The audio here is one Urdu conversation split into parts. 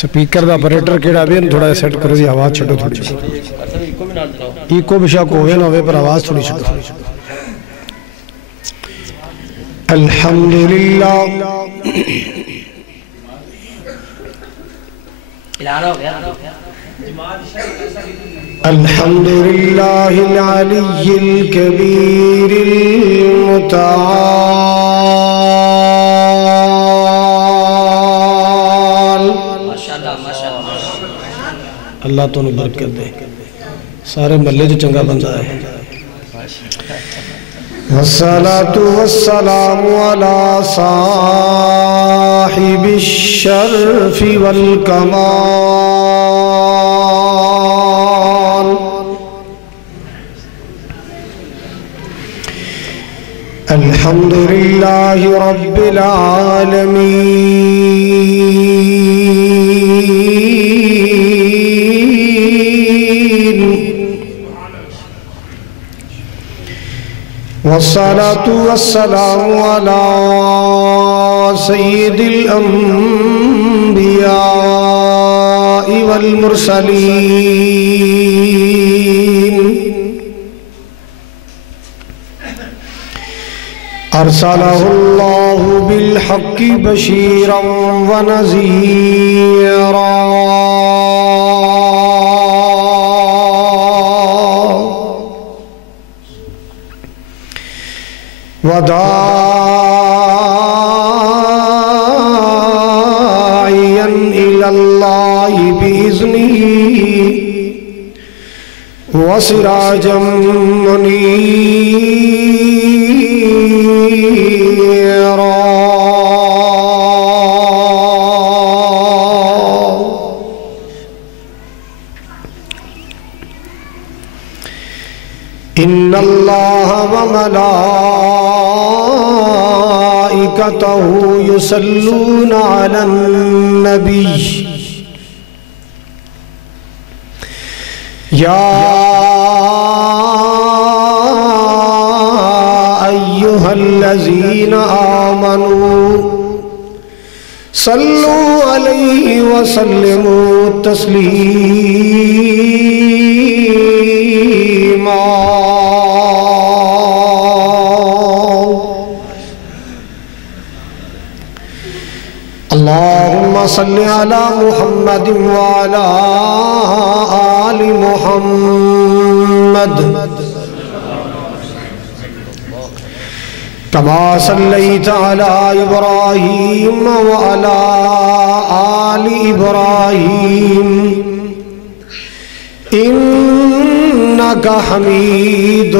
سپیکر دا آپریٹر کیڑا بھی تھوڑا سیٹ کرو دی آواز چھٹو تھوڑی سی ایکو بشاک ہوئے نہ ہوئے پر آواز تھوڑی چھٹو الحمدللہ الحمدللہ العلی الکبیر المتعال اللہ تو انہوں برکت دے سارے ملے جو چنگا بندہ ہے والصلاة والسلام على صاحب الشرف والكمال الحمد لله رب العالمين والصلاة والسلام على سيد الأنبياء والمرسلين أرسله الله بالحق بشيرا ونذيرا وداعيا إلى الله بإذنه وسراجا منيرا إن الله وملائكته يصلون على النبي يا أيها الذين آمنوا صلوا عليه وسلموا تسليما اللهم صل على محمد وعلى آل محمد كما صليت على إبراهيم وعلى آل إبراهيم إنك حميد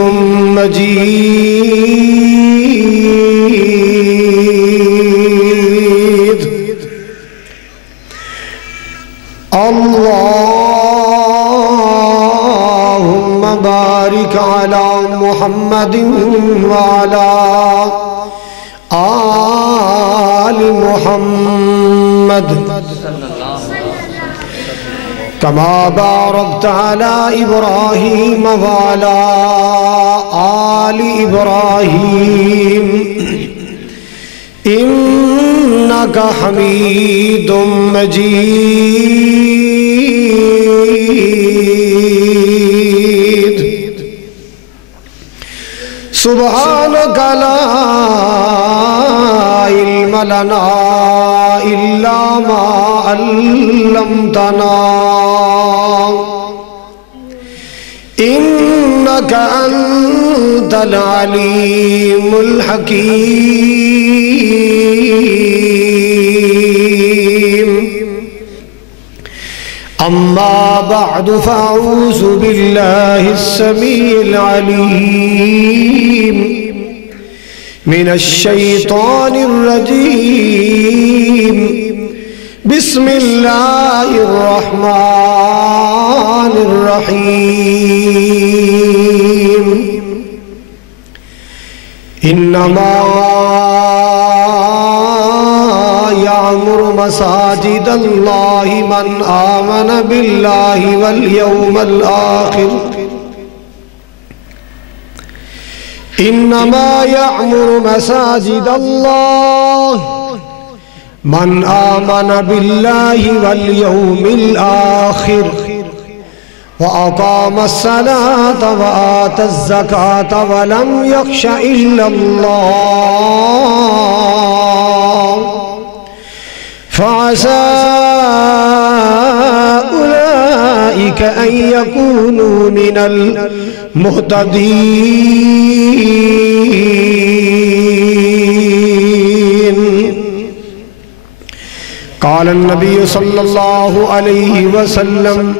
مجيد اللهم بارك على محمد وعلى آل محمد كما باركت على إبراهيم وعلى آل إبراهيم إنك حميد مجيد سبحانك لا علم لنا إلا ما علمتنا إنك أنت العليم الحكيم أما بعد فأعوذ بالله السميع العليم من الشيطان الرجيم بسم الله الرحمن الرحيم إنما يعمر مساجد الله من آمن بالله واليوم الآخر إنما يعمر مساجد الله من آمن باللہ والیوم الآخر وأقام الصلاة وآتى الزكاة ولم يخش إلا الله فعسى أولئك أن يكونوا من المهتدين. قال النبي صلى الله عليه وسلم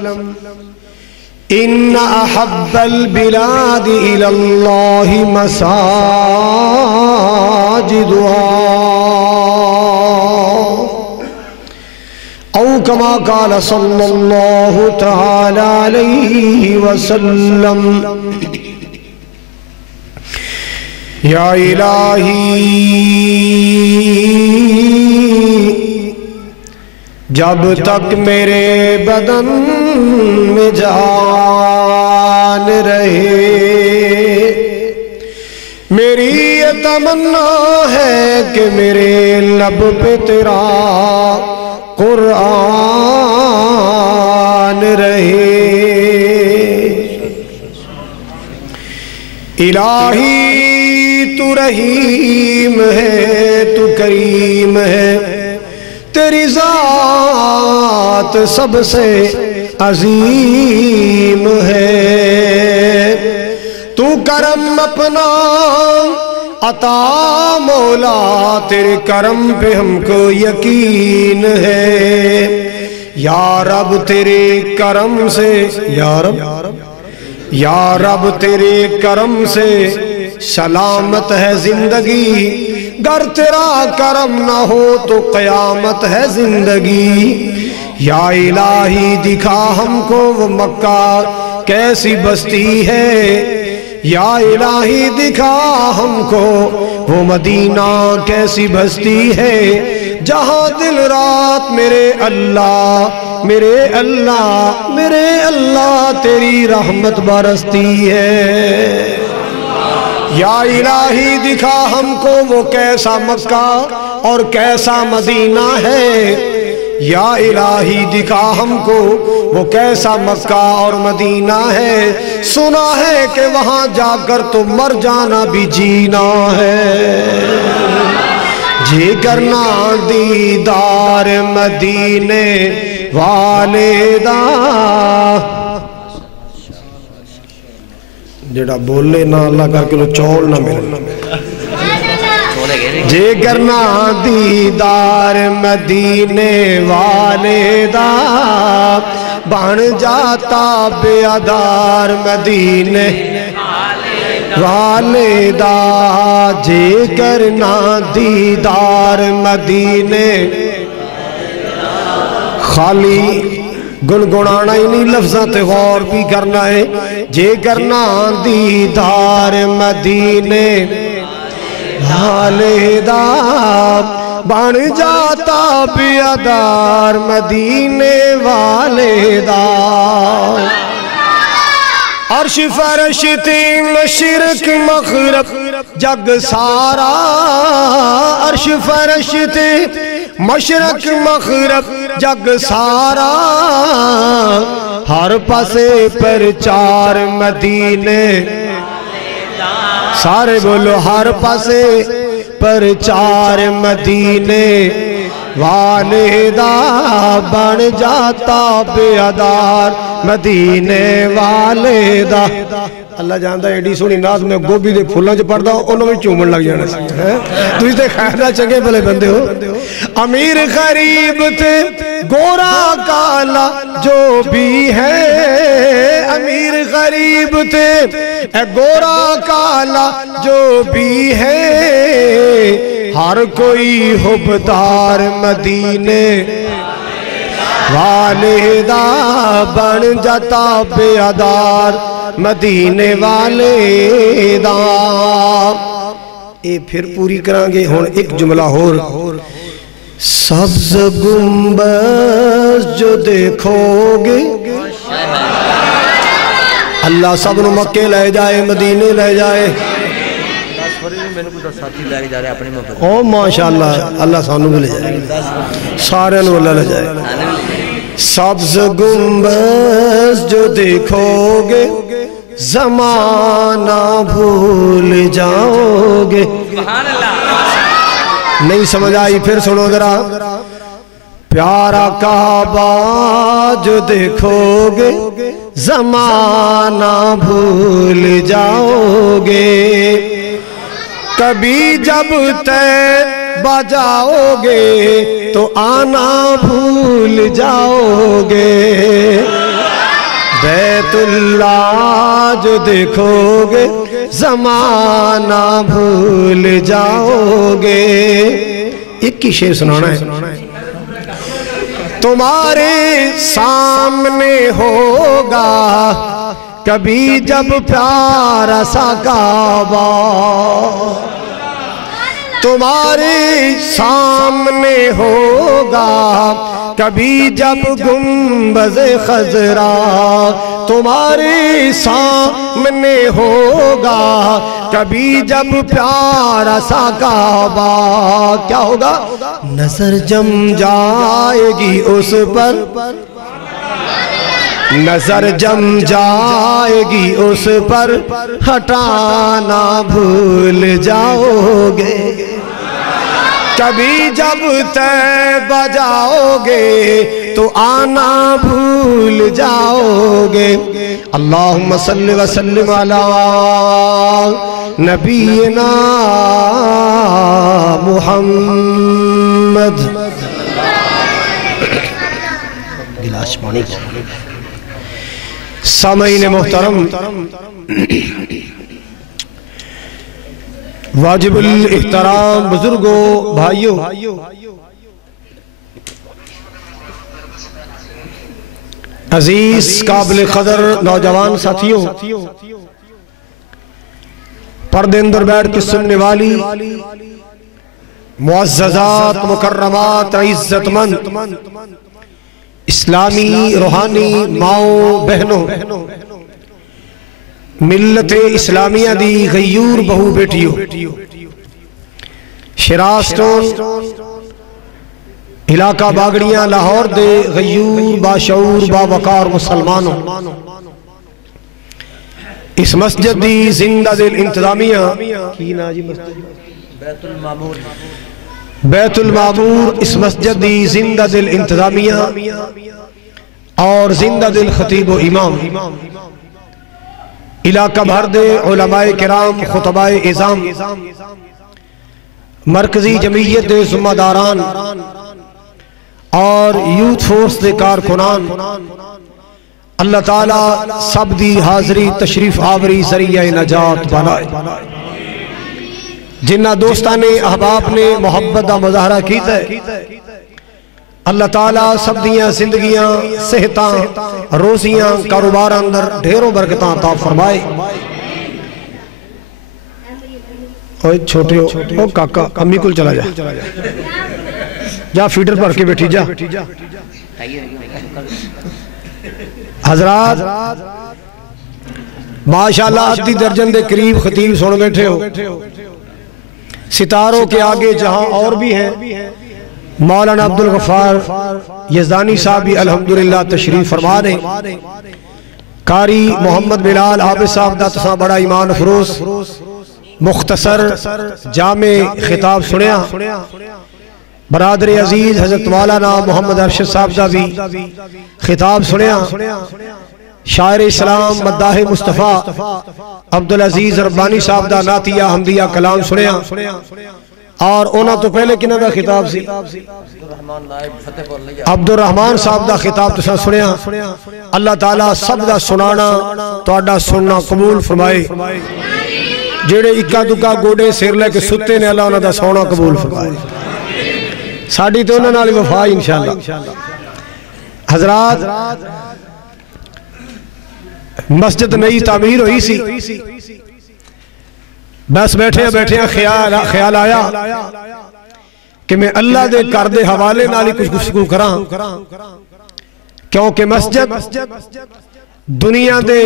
إن أحب البلاد إلى الله مساجدها أو كما قال صلى الله تعالى عليه وسلم. يا إلهي جب تک میرے بدن میں جان رہے میری یہ تمنا ہے کہ میرے لب پہ تیرا قرآن رہے. الہی تو رحیم ہے تو کریم ہے تیری ذات سب سے عظیم ہے. تو کرم اپنا عطا مولا تیرے کرم پہ ہم کو یقین ہے. یا رب تیرے کرم سے یا رب تیرے کرم سے سلامت ہے زندگی گر تیرا کرم نہ ہو تو قیامت ہے زندگی. یا الہی دکھا ہم کو وہ مکہ کیسی بستی ہے یا الہی دکھا ہم کو وہ مدینہ کیسی بستی ہے جہاں دل رات میرے اللہ تیری رحمت برستی ہے. یا الہی دکھا ہم کو وہ کیسا مکہ اور کیسا مدینہ ہے. یا الہی دکھا ہم کو وہ کیسا مکہ اور مدینہ ہے. سنا ہے کہ وہاں جا کر تو مر جانا بھی جینا ہے. جی کرنا دیدار مدینے والے دا جڑا بولے نہ اللہ کر کے لو چول نہ ملے. جے کرنا دیدار مدینے والے دا بن جاتا بیادار مدینے والے دا. جے کرنا دیدار مدینے خالی گنگنانا ہی نہیں لفظات غور بھی کرنا ہے. جے کرنا دیدار مدینے والے دا بن جاتا بیادار مدینے والے دا. عرش فرش تے مشرق مغرب جگ سارا عرش فرش تے مشرق مغرب جگ سارا ہر پاسے پر چار مدینے سارے بولو ہر پاسے پر چار مدینے والے دا بن جاتا بیادار مدینے والے دا. اللہ جانتا ہے ایڈی سونی ناز میں گوبھی دے پھولاں چ پڑھدا انہوں بھی چومن لگ جانا سی. تسی تے خیر نہ چنگے بھلے بندے ہو. امیر غریب تے گورا کالا جو بھی ہے امیر غریب تے گورا کالا جو بھی ہے ہر کوئی حبدار مدینے والے دا بن جاتا بیادار مدینے والے دا. اے پھر پوری کرانگے ہون ایک جملہ ہور. سبز گنبد جو دیکھو گے اللہ سب نو مکے لے جائے مدینے لے جائے او ماشاءاللہ اللہ سانو بھی لے جائے سارے نو اللہ لے جائے سبز گنبد جو دیکھو گے زمانہ بھول جاؤ گے نہیں سمجھ آئی پھر سنو ذرا پیارا کعبہ جو دیکھو گے زمانہ بھول جاؤ گے کبھی جب طیبہ جاؤ گے تو آنا بھول جاؤ گے بیت اللہ جو دیکھو گے زمانہ بھول جاؤ گے ایک ہی شعر سنانا ہے تمہارے سامنے ہوگا کبھی جب پیارا سا کعبہ تمہارے سامنے ہوگا کبھی جب گنبد خضرا تمہارے سامنے ہوگا کبھی جب پیارا سا کعبہ کیا ہوگا نظر جم جائے گی اس پر نظر جم جائے گی اس پر ہٹانا بھول جاؤ گے کبھی جب طیبہ جاؤ گے تو آنا بھول جاؤ گے اللہم صلی وسلم علی نبینا محمد گلاس پانی سامعین محترم واجب الاحترام بزرگوں بھائیوں عزیز قابل قدر نوجوان ساتھیوں پردے اندر بیٹھ کے سننے والی معززات مکرمات عزت مند اسلامی روحانی ماؤں بہنوں ملت اسلامیہ دی غیور بہو بیٹیوں شراستون علاقہ باگڑیاں لاہور دے غیور باشعور باوقار مسلمانوں اس مسجد دی زندہ دل انتظامیہ بیت المعمور اس مسجد دی زندہ دل انتظامیہ اور زندہ دل خطیب و امام علاقہ بھر دے علماء کرام خطباء اعظام مرکزی جمعیت دے ذمہ داران اور یوتھ فورس دے کارکنان اللہ تعالیٰ سب دی حاضری تشریف آوری ذریعہ نجات بنائے جنہ دوستان احباب نے محبت دا مظاہرہ کیتا ہے اللہ تعالیٰ سب دیاں زندگیاں صحتاں روزیاں کاروبار اندر ڈھیروں برکتاں عطا فرمائے اوہ چھوٹے ہو کاکا امی کل چلا جا فیڈر پر کے بیٹھی جا حضرات ماشاءاللہ عدی درجن دے قریب خطیب سن بیٹھے ہو ستاروں کے آگے جہاں اور بھی ہیں مولانا عبدالغفار یزدانی صاحب بھی الحمدللہ تشریف فرما دیں قاری محمد بلال عابد صاحب دا تساں بڑا ایمان افروز مختصر جامع خطاب سنیا برادر عزیز حضرت مولانا محمد ارشد صاحب دا بھی خطاب سنیا شاعر اسلام مداح مصطفیٰ عبدالعزیز ربانی صاحب دا ناتیہ حمدیہ کلام سنیا اور اونا تو پہلے کنہ دا خطاب سی عبدالرحمن صاحب دا خطاب تو سنیا اللہ تعالیٰ سب دا سنانا تو اڈا سننا قبول فرمائے جیڑے اکا دکا گوڑے سیر لے کے ستے نے اللہ انہوں دا سونا قبول فرمائے ساڑھی تو انہوں نے وفائی انشاءاللہ حضرات مسجد نئی تعمیر ہوئی سی بس بیٹھے ہیں خیال آیا کہ میں اللہ دے کردے حوالے نالی کچھ گفتگو کراں کیونکہ مسجد دنیا دے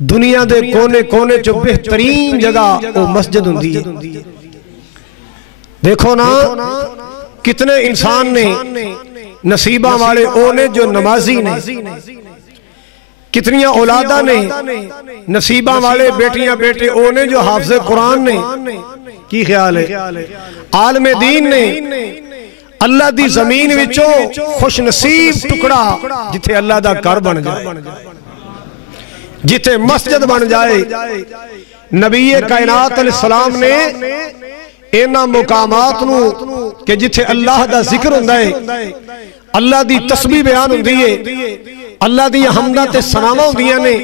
دنیا دے کونے کونے چو بہترین جگہ وہ مسجد ہوندی ہے. دیکھو نا کتنے انسان نے نصیبہ والے اونے جو نمازی نے، کتنی اولادہ نے نصیبہ والے بیٹیاں بیٹے اونے جو حافظ قرآن نے. کی خیال ہے عالم دین نے اللہ دی زمین وچوں خوش نصیب ٹکڑا جتھے اللہ دا گھر بن جائے، جتھے مسجد بن جائے. نبی کائنات علیہ السلام نے اینا مقامات نو کہ جتھے اللہ دا ذکر ہوندہ ہے، اللہ دی تسبیح بیان ہوندی ہے، اللہ دی حمدہ تے ثناواں ہوندیاں نے،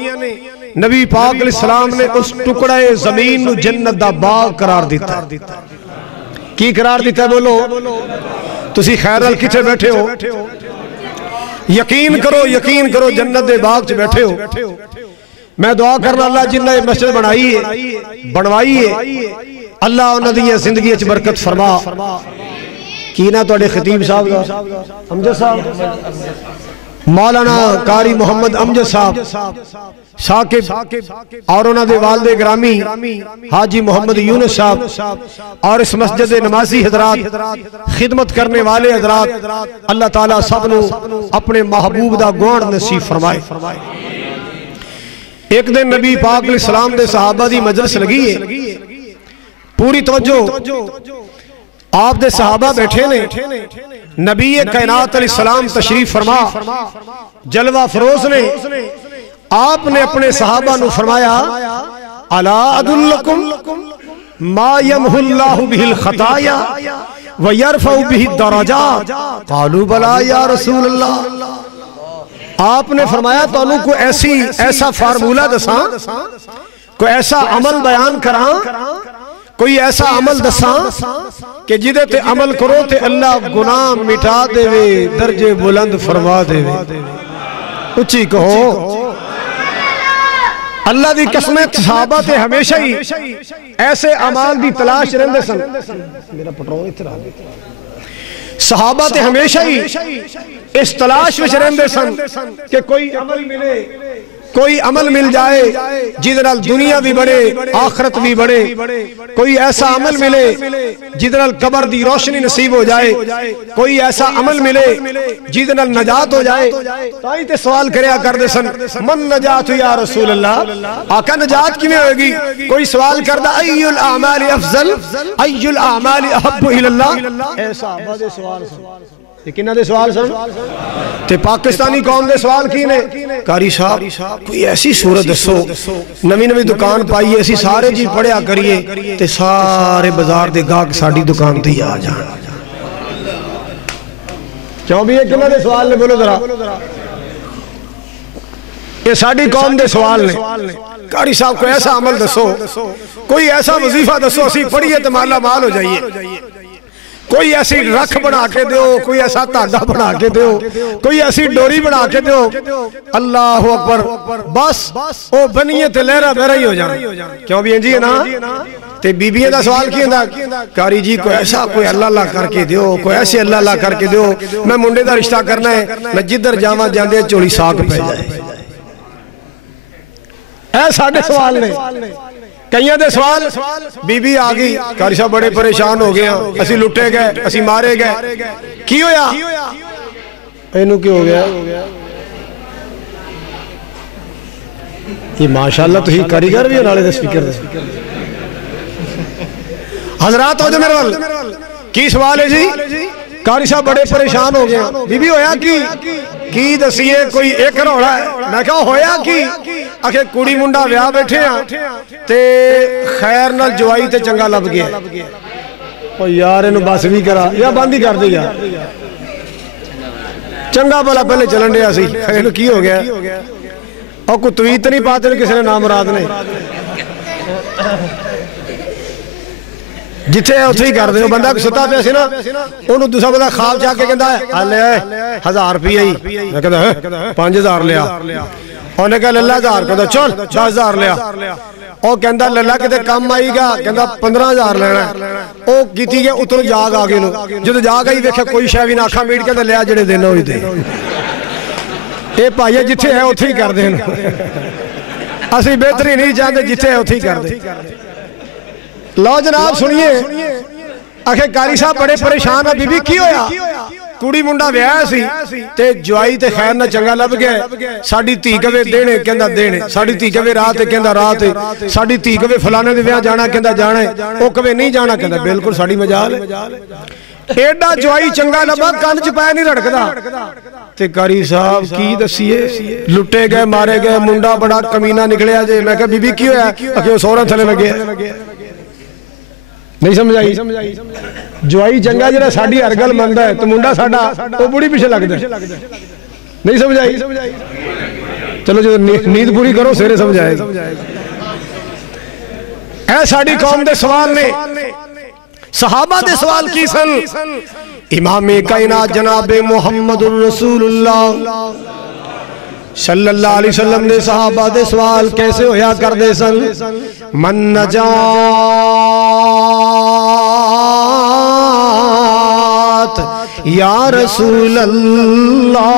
نبی پاک علیہ السلام نے اس ٹکڑے زمین نو جنت دا باغ قرار دیتا. کی قرار دیتا ہے بولو؟ تسی خیرال کتھے بیٹھے ہو؟ یقین کرو جنت دے باغ چ بیٹھے ہو. میں دعا کرنا اللہ جنہ یہ مسجد بنائی ہے بنوائی ہے اللہ انہاں دی زندگی اچ برکت فرما. کی نا توڑے خطیب صاحب دا امجد صاحب مولانا قاری محمد امجد صاحب ثاقب اور انہاں دے والد گرامی حاجی محمد یونس صاحب اور اس مسجد نمازی حضرات خدمت کرنے والے حضرات، اللہ تعالیٰ سب نو اپنے محبوب دا گوڑ نصیب فرمائے. ایک دن نبی پاک علیہ السلام دے صحابہ دی مجلس لگی ہے، پوری توجہ آپ دے صحابہ بیٹھے نے، نبی کائنات علیہ السلام تشریف فرما جلوہ فروز نے. آپ نے اپنے صحابہ نو فرمایا الا ادلکم ما یمحو اللہ بہ الخطایا ویرفع بہ الدرجات قالوا بلا یا رسول اللہ. آپ نے فرمایا تو انہوں کو ایسا فارمولہ دساں، کوئی ایسا عمل بیان کراں، کوئی ایسا عمل دساں کہ جدے تے عمل کرو تے اللہ گناہ مٹا دے وے، درجے بلند فرما دے وے. اچھی کہو اللہ دی قسمت صحابہ تے ہمیشہ ہی ایسے عمال دی تلاش رہندے سن. میرا پٹرول اترا صحابہ تے ہمیشہ ہی اس تلاش میں رہندے سن کہ کوئی عمل ملے، کوئی عمل مل جائے جدرال دنیا بھی بڑھے آخرت بھی بڑھے، کوئی ایسا عمل ملے جدرال قبر دی روشنی نصیب ہو جائے، کوئی ایسا عمل ملے جدرال نجات ہو جائے. تائی تے سوال کریا کر دے سن من نجات یا رسول اللہ، آقا نجات کی میں ہوئے گی؟ کوئی سوال کردہ ای الاعمال افضل ای الاعمال احب الاللہ. ایسا آباد سوال سن، لیکن دے سوال سن تے پاکستانی قوم دے سوال کی نے قاری صاحب کوئی ایسی صورت دسو نوی دکان پائیے اسی سارے جی پڑھیا کریے تے سارے بازار دے گاہک ساڑی دکان تے آ جان. کیوں بھی یہ کنہ دے سوال نے بولو ذرا؟ یہ ساڑی قوم دے سوال نے. قاری صاحب کوئی ایسا عمل دسو، کوئی ایسا وظیفہ دسو اسی پڑھیے تے مالا مال ہو جائیے. کوئی ایسی رکھ بنا کے دیو، کوئی ایسا تاگا بنا کے دیو، کوئی ایسی ڈوری بنا کے دیو. اللہ اکبر، بس او بنیے تے لہرہ بہرہ ہی ہو جانا. کیوں بھی انجی ہے نا؟ تے بی بییں دا سوال کی اندہ قاری جی کوئی ایسا کوئی اللہ اللہ کر کے دیو، کوئی ایسے اللہ اللہ کر کے دیو، میں منڈے دا رشتہ کرنا ہے، میں جدر جاما جاندے چوڑی ساک پہ جائے. اے ساڑھے سوال نے کئیاں دے سوال. بی بی آگئی قاری صاحب بڑے پریشان ہو گیا، اسی لٹے گئے، اسی مارے گئے. کی ہویا؟ اینو کی ہو گیا؟ یہ ماشاءاللہ تو ہی کاریگر بھی نالے دے سپیکر دے. حضرات ہو جو میرے وال کی سوال ہے جی؟ قاری صاحب بڑے پریشان ہو گیا. بی بی ہویا کی دسیے کوئی ایک روڑا ہے؟ میں کہا ہویا کی؟ آکھے کڑی منڈا ویاہ بیٹھے ہیں تے خیر نال جوائی تے چنگا لب گیا. او یار انہوں بس بھی کرا یا باندھی کر دیا چنگا بلا پہلے چلن دیا سی. انہوں کی ہو گیا؟ اور کوئی تویت نہیں پاتے کسی نے نام مراد نہیں جتھے ہے اتھے ہی کر دے. بندہ کو ستا پہ سی نا انہوں دوسرا بندہ خواب چاہ کے کہتا ہے آلے 1000 روپیہ ہی. میں کہتا ہے 5000 لیا. انہوں نے کہا للہ 1000 کہتا چل 10000 لیا. اور کہتا للہ کہتے کم آئی گا کہتا 15000 لینا ہے. وہ کیتی گیا اتر جاگ آگے نو جدو جاگ آئی ویکھے کوئی شے بھی نہ آکھا میٹ کہتا لیا جڑے دینا ہوئی دے. اے پائیے جتھے ہے اتھے ہی کر دیں. اسی بہتری نہیں چاہتے جتنے اتھی کر دے. لو جناب سنیے آخر قاری صاحب بڑے پریشان ہے بی بی کی ہویا کڑی منڈا ویاہ سی تے جوائی تے خیر نہ چنگا لب گئے ساڑی تھی کوے دینے کہندہ دینے ساڑی تھی کوے رات کہندہ رات ساڑی تھی کوے فلانے دے ویاہ جانا کہندہ جانا او کوے نہیں جانا کہندہ بالکل ساڑی مجال ہے ایڈا جوائی چنگا لبا کان چپائے نہیں رڑکدا تے قاری صاحب کی دسیے لٹے گئے مارے گئے منڈا بڑا کمینہ نکلے آجے میں کہا بی بی کی ہویا اکھے وہ سورا تھلے لگے نہیں سمجھائی جوائی چنگا جڑا ساڑی ارگل مندہ ہے تو منڈا ساڑا وہ بڑی پیچھے لگ دے نہیں سمجھائی چلو جو نیند پوری کرو سیرے سمجھائے اے ساڑی قوم دے سوال نے صحابہ دے سوال کی سن امام کائنات جناب محمد الرسول اللہ صلی اللہ علیہ وسلم دے صحابہ دے سوال کیسے ہویا کر دے سن من نجات یا رسول اللہ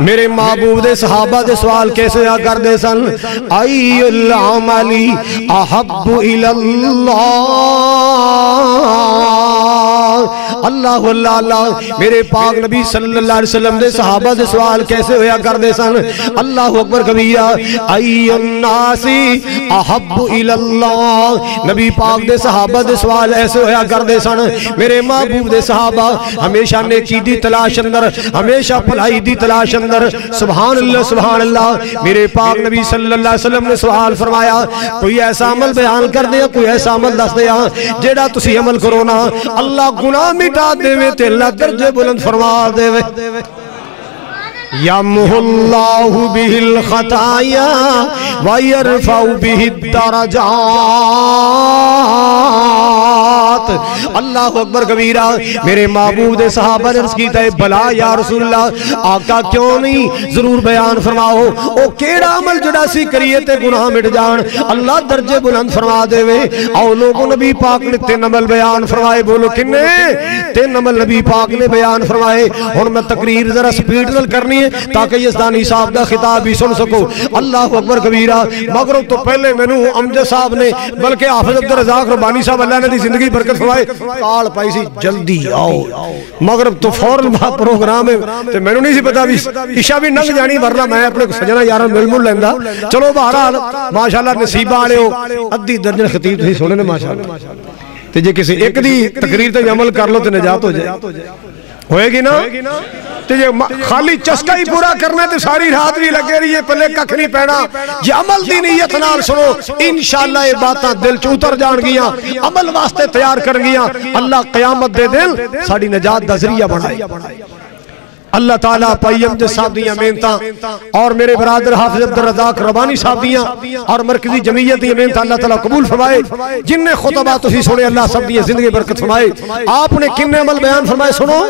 میرے محبوب دے صحابہ دے سوال کیسے ہویا کر دے سن ای العملی احب الاللہ اللہ اللہ اللہ میرے پاک نبی صلی اللہ علیہ وسلم دے صحابہ دے سوال کیسے ہویا کر دے سن اللہ اکبر کبیرہ ای الناسی احب الاللہ نبی پاک دے صحابہ دے سوال ایسے ہویا کر دے سن میرے محبوب دے صحابہ ہمیشہ نیکی دی تلاش اندر ہمیشہ بھلائی دی تلاش اندر سبحان اللہ میرے پاک نبی صلی اللہ علیہ وسلم نے سوال فرمایا کوئی ایسا عمل بیان کر دیا کوئی ایسا عمل دس دیا جیڑا تسی عمل کرو نا اللہ گناہ مٹا دے وے تے اللہ درجے بلند فرما دے وے یمح اللہ بہ الخطایا ویرفع بہ الدرجات اللہ اکبر کبیرہ میرے محبوب دے صحابہ نے عرض کیتا ہے بلا یا رسول اللہ آقا کیوں نہیں ضرور بیان فرماؤ او کیڑا عمل جڑا سی کریے تے گناہ مٹ جان اللہ درجے بلند فرما دے وے او لوگوں نبی پاک نے تین عمل بیان فرمائے بولو کنے تین عمل نبی پاک نے بیان فرمائے اور میں تقریر ذرا سپیڈ نل کرنی ہے تاکہ یزدانی صاحب دا خطاب بھی سن سکو اللہ اکبر کبیرہ مغرب تو پہلے میں نو امجد صاحب نے بلکہ حافظ عبدالرزاق ربانی صاحب اللہ نے دی زندگی برکت فرمائے کال پائی سی جلدی آؤ مغرب تو فوراں بہت پروگرام ہے تو میں نو نہیں سی پتا بھی عشاء بھی ننگ جانی ورنہ میں اپنے سجنہ یارہ مل مل لیندہ چلو بہرحال ماشاءاللہ نصیبہ آلے ہو ادھی درجن خطیب تھی سونے نے ماشاءاللہ تے جے کسی ایک دی تقریر تے عمل کر لو تے نجات ہو جائے ہوئے گی نا تو یہ خالی چسکا ہی پورا کرنا تو ساری رات بھی لگے رہی ہے پلے ککھ نہیں پینا یہ عمل دی نیت نال سنو انشاءاللہ یہ باتاں دل چوتر جان گیا عمل واسطے تیار کر گیا اللہ قیامت دے دل ساڑی نجات دا ذریعہ بڑھائی اللہ تعالیٰ پائیم جس صاحب دیاں محنتاں اور میرے برادر حافظ عبدالرزاق ربانی صاحب دیاں اور مرکزی جمعیت دیاں محنتاں اللہ تعالیٰ قبول فرمائے جن نے خطبات اسی سنے اللہ سب دیاں زندگی برکت فرمائے آپ نے کن عمل بیان فرمائے سنو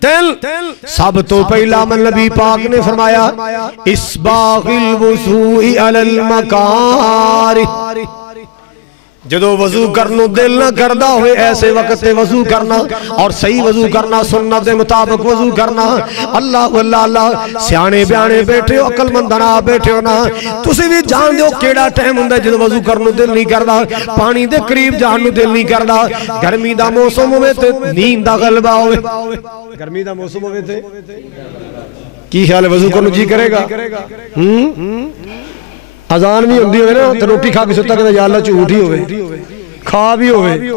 تل سب تو پہلا عمل نبی پاک نے فرمایا اسباغ الوضوء علی المکارہ جدو وضو کرنو دل نہ کردہ ہوئے ایسے وقت وضو کرنا اور صحیح وضو کرنا سنت دے مطابق وضو کرنا اللہ اللہ اللہ سیانے بیانے بیٹھے ہو عقل مندنا بیٹھے ہو نا تسی بھی جان دے ہو کیڑا ٹائم ہوں دے جدو وضو کرنو دل نہیں کردہ پانی دے قریب جانو دل نہیں کردہ گرمی دا موسم ہوئے تے نیند دا غلبہ ہوئے گرمی دا موسم ہوئے تے کی خیال ہے وضو کرنو جی کرے گا اذان بھی ہوندی ہوئے نا تو روٹی کھا کے ستا کہ یا اللہ چوٹی ہوئے کھا بھی ہوئے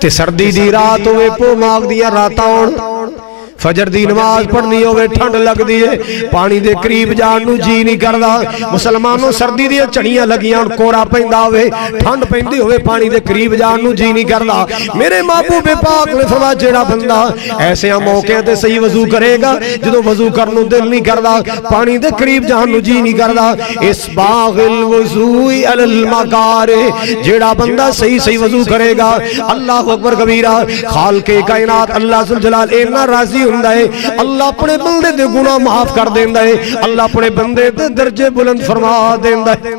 تے سردی دی رات ہوئے پو ماغ دیا راتاؤں فجر دی نماز پڑھنی ہوئے ٹھنڈ لگ دیئے پانی دے قریب جانو جی نہیں کردہ مسلمانوں سردی دی چڑیاں لگیاں اور کورا پہندہ ہوئے ٹھنڈ پہندی ہوئے پانی دے قریب جانو جی نہیں کردہ میرے محبوب پاک نے فرمایا جیڑا بندہ ایسے ہم موقع تے صحیح وضو کرے گا جدو وضو کرنو دل نہیں کردہ پانی دے قریب جانو جی نہیں کردہ اسباغ الوضوء علی المکارہ جیڑا بندہ صحیح وضو کرے گا اللہ اکبر کبیرہ خالق کائنات اللہ ذوالجلال اینا راضی اللہ اپنے بندے دے گناہ معاف کر دیندہ ہے اللہ اپنے بندے دے درجے بلند فرما دیندہ ہے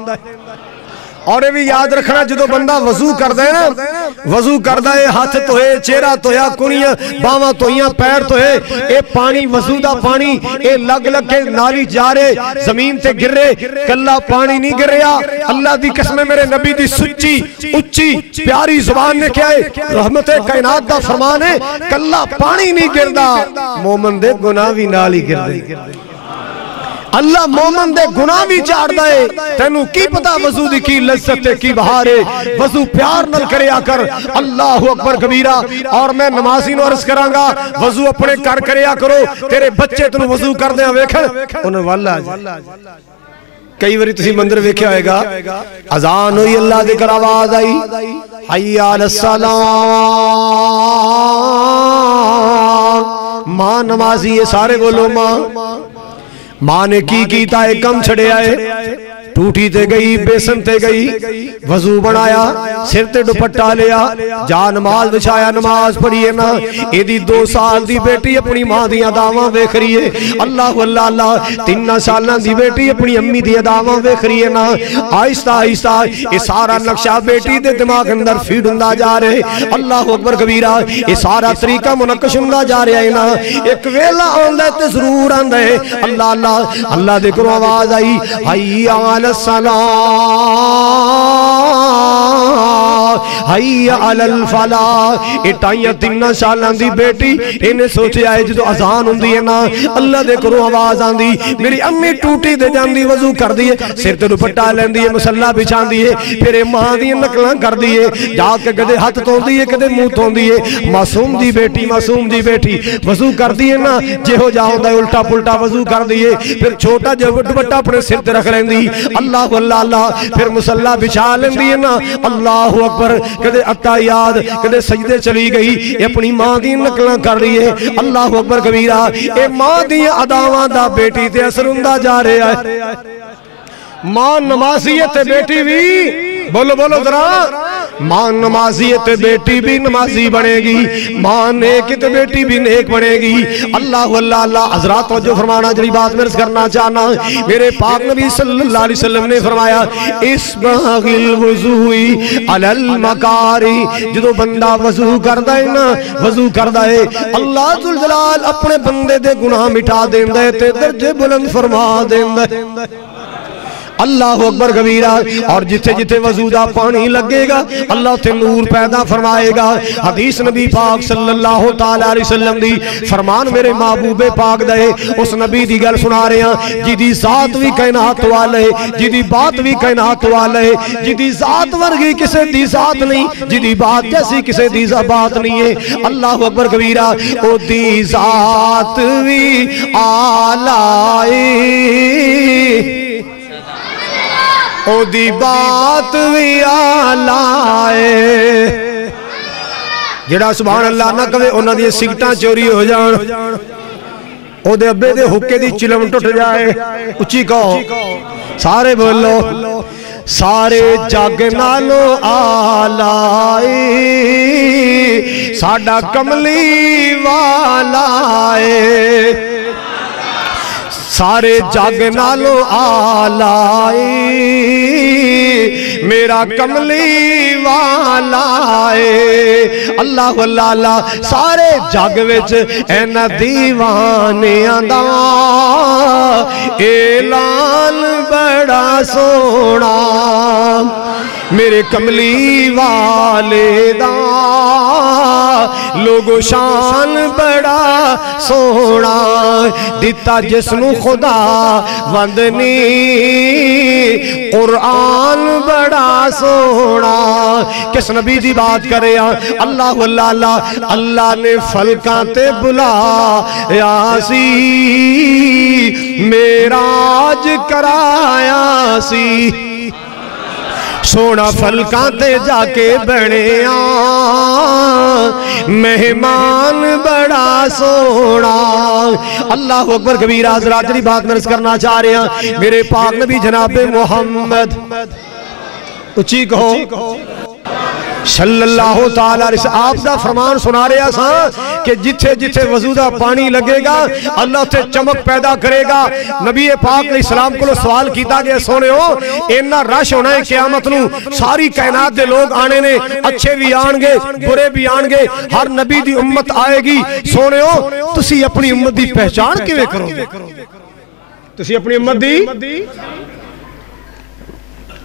اور یہ بھی یاد رکھنا جدو بندہ وضو کردا ہے نا، وضو کردا ہے ہاتھ دھوئے، چہرہ دھویا، کنیاں باواں دھوئیاں، پیر دھوئے، اے پانی وضو دا پانی اے لگ لگ کے نالی جا رہے، زمین تے گر رہے، کلا پانی نہیں گر رہا۔ اللہ دی قسم میرے نبی دی سچی اچھی پیاری زبان نے کیا ہے، رحمت کائنات دا فرمان ہے، کلا پانی نہیں گردا، مومن دے گناہ بھی نال ہی گردے۔ اللہ مومن دے گناہ بھی چاڑ دائے، تینوں کی پتا وضو دی کی لذت کی بہارے، وضو پیار نل کرے آکر، اللہ اکبر کبیرہ۔ اور میں نمازی نو عرض کرانگا، وضو اپنے کر کرے آکرو، تیرے بچے تنو وضو کر دیں ویکھن انہوں والا جائے۔ کئی وری تسی مندر ویکھے آئے گا، اذان ہوئی اللہ دکر آواز آئی، حی علی الصلاة، ماں نمازی ہے، سارے بولو ماں۔ ماں نے کی تائے کم چھڑے آئے، ٹوٹی تے گئی، بیسن تے گئی، وضو بنایا، سر تے دوپٹہ لیا، جا نماز بچھایا، نماز پڑھیے نا۔ ایدی 2 سال دی بیٹی اپنی ماں دی اداواں ویکھ رہی ہے، اللہ اللہ اللہ، 3 سالاں دی بیٹی اپنی امی دی اداواں ویکھ رہی ہے نا۔ آہستہ آہستہ یہ سارا نقشہ بیٹی دے دماغ اندر فیڈ ہوندا جا رہے، اللہ اکبر کبیرہ، یہ سارا طریقہ منقش ہوندا جا رہا ہے نا۔ ایک ویلا آندا تے ضرور آندا ہے، اللہ اللہ اللہ دے کرو آواز آئی، حی علی الصلاة، حی علی الفلاح۔ اٹھائیاں 3 سالان دی بیٹی انہیں سوچے آئے جدو اذان ہوندی ہے نا، اللہ دے کرو آواز آن دی، میری امی ٹوٹی دے جان دی، وضو کر دیئے، سر تے دوپٹہ لین دیئے، مسلح بچھان دیئے، پھر ماں دی نکلاں کر دیئے، جا کے کدے ہاتھ تون دیئے، کدے منہ تون دیئے، معصوم دی بیٹی، معصوم دی بیٹی وضو کر دیئے نا، جے ہو جاؤں دا الٹا پلٹا وضو کر دیئے، پھر چھوٹا جو دوپٹہ اپنے سر تے رکھ لین دی، اللہ اللہ اللہ، پھر مسلح بچھا لین دیئے نا، اللہ اکبر، کدے اتحیات، کدے سجدے چلی گئی، یہ اپنی ماں دی نکلاں کر رہی ہے، اللہ اکبر کبیرہ۔ اے ماں دی اداواں دا بیٹی تے اثر ہوندا جا رہا ہے۔ ماں نمازیت بیٹی بھی، بولو بولو ذرا، ماں نمازیت بیٹی بھی نمازی بنے گی، ماں نیکت بیٹی بھی نیک بنے گی، اللہ اللہ اللہ۔ حضرات توجہ فرمانا، جڑی بات میں کرنا چاہنا، میرے پاک نبی صلی اللہ علیہ وسلم نے فرمایا، اسباغ الوضوئی علی المکاری، جدو بندہ وضو کردہ ہے نا، وضو کردہ ہے، اللہ ذوالجلال اپنے بندے دے گناہ مٹا دیندہ ہے، تے درجے بلند فرما دیندہ ہے، اللہ اکبر کبیرہ۔ اور جتھے جتھے وضو دا پانی لگے گا اللہ تے نور پیدا فرمائے گا۔ حدیث نبی پاک صلی اللہ تعالیٰ علیہ وسلم دی فرمان میرے محبوب پاک دے، اس نبی دی گل سنا رہے ہیں جی دی ذات بھی کائنات والے، جی دی بات بھی کائنات والے، جی دی ذات ورگی کسے دی ذات نہیں، جی دی بات جیسی کسے دی بات نہیں ہے، اللہ اکبر کبیرہ۔ او دی ذات بھی آلائی، او دی بات بھی آلائے، جڑا سبحان اللہ نہ کہے انہاں دی سگٹاں چوری ہو جان، او دے ابے دے حکے دی چلم ٹوٹ جائے، اچھی کہو سارے بولو، سارے جگ نالو آلائی ساڈا کملی والائے، سارے جگ نالو آلائی میرا کملی والائے، اللہ اللہ اللہ۔ سارے جگ وچ اینا دیوانیاں دا اعلان بڑا سونا، میرے کملی والے دا لوگو شان بڑا سونا، دیتا جسنو خدا وندنی قرآن بڑا سونا۔ کس نبی دی بات کرے اللہ اللہ اللہ، اللہ نے فلکاں تے بلا یاسی میراج کرایا سی، سونا فلکاں تے جا کے بڑھیا مہمان بڑا سونا، اللہ اکبر کبیرہ۔ حضرات جڑی بات میں کرنا چاہ رہے ہیں میرے پاک نبی جناب محمد، اچھی کہو صلی اللہ تعالیٰ علیہ وسلم آپ دا فرمان سنا رہا سا کہ جتھے جتھے وضو دا پانی لگے گا اللہ تے چمک پیدا کرے گا. نبی پاک علیہ السلام کو سوال کیتا گیا سونے ہو اینا رش ہونا ہے قیامت نو ساری کائنات دے لوگ آنے نے اچھے بھی آن گے برے بھی آن گے ہر نبی دی امت آئے گی سونے ہو تسی اپنی امت دی پہچان کیویں کرو گے تسی اپنی امت دی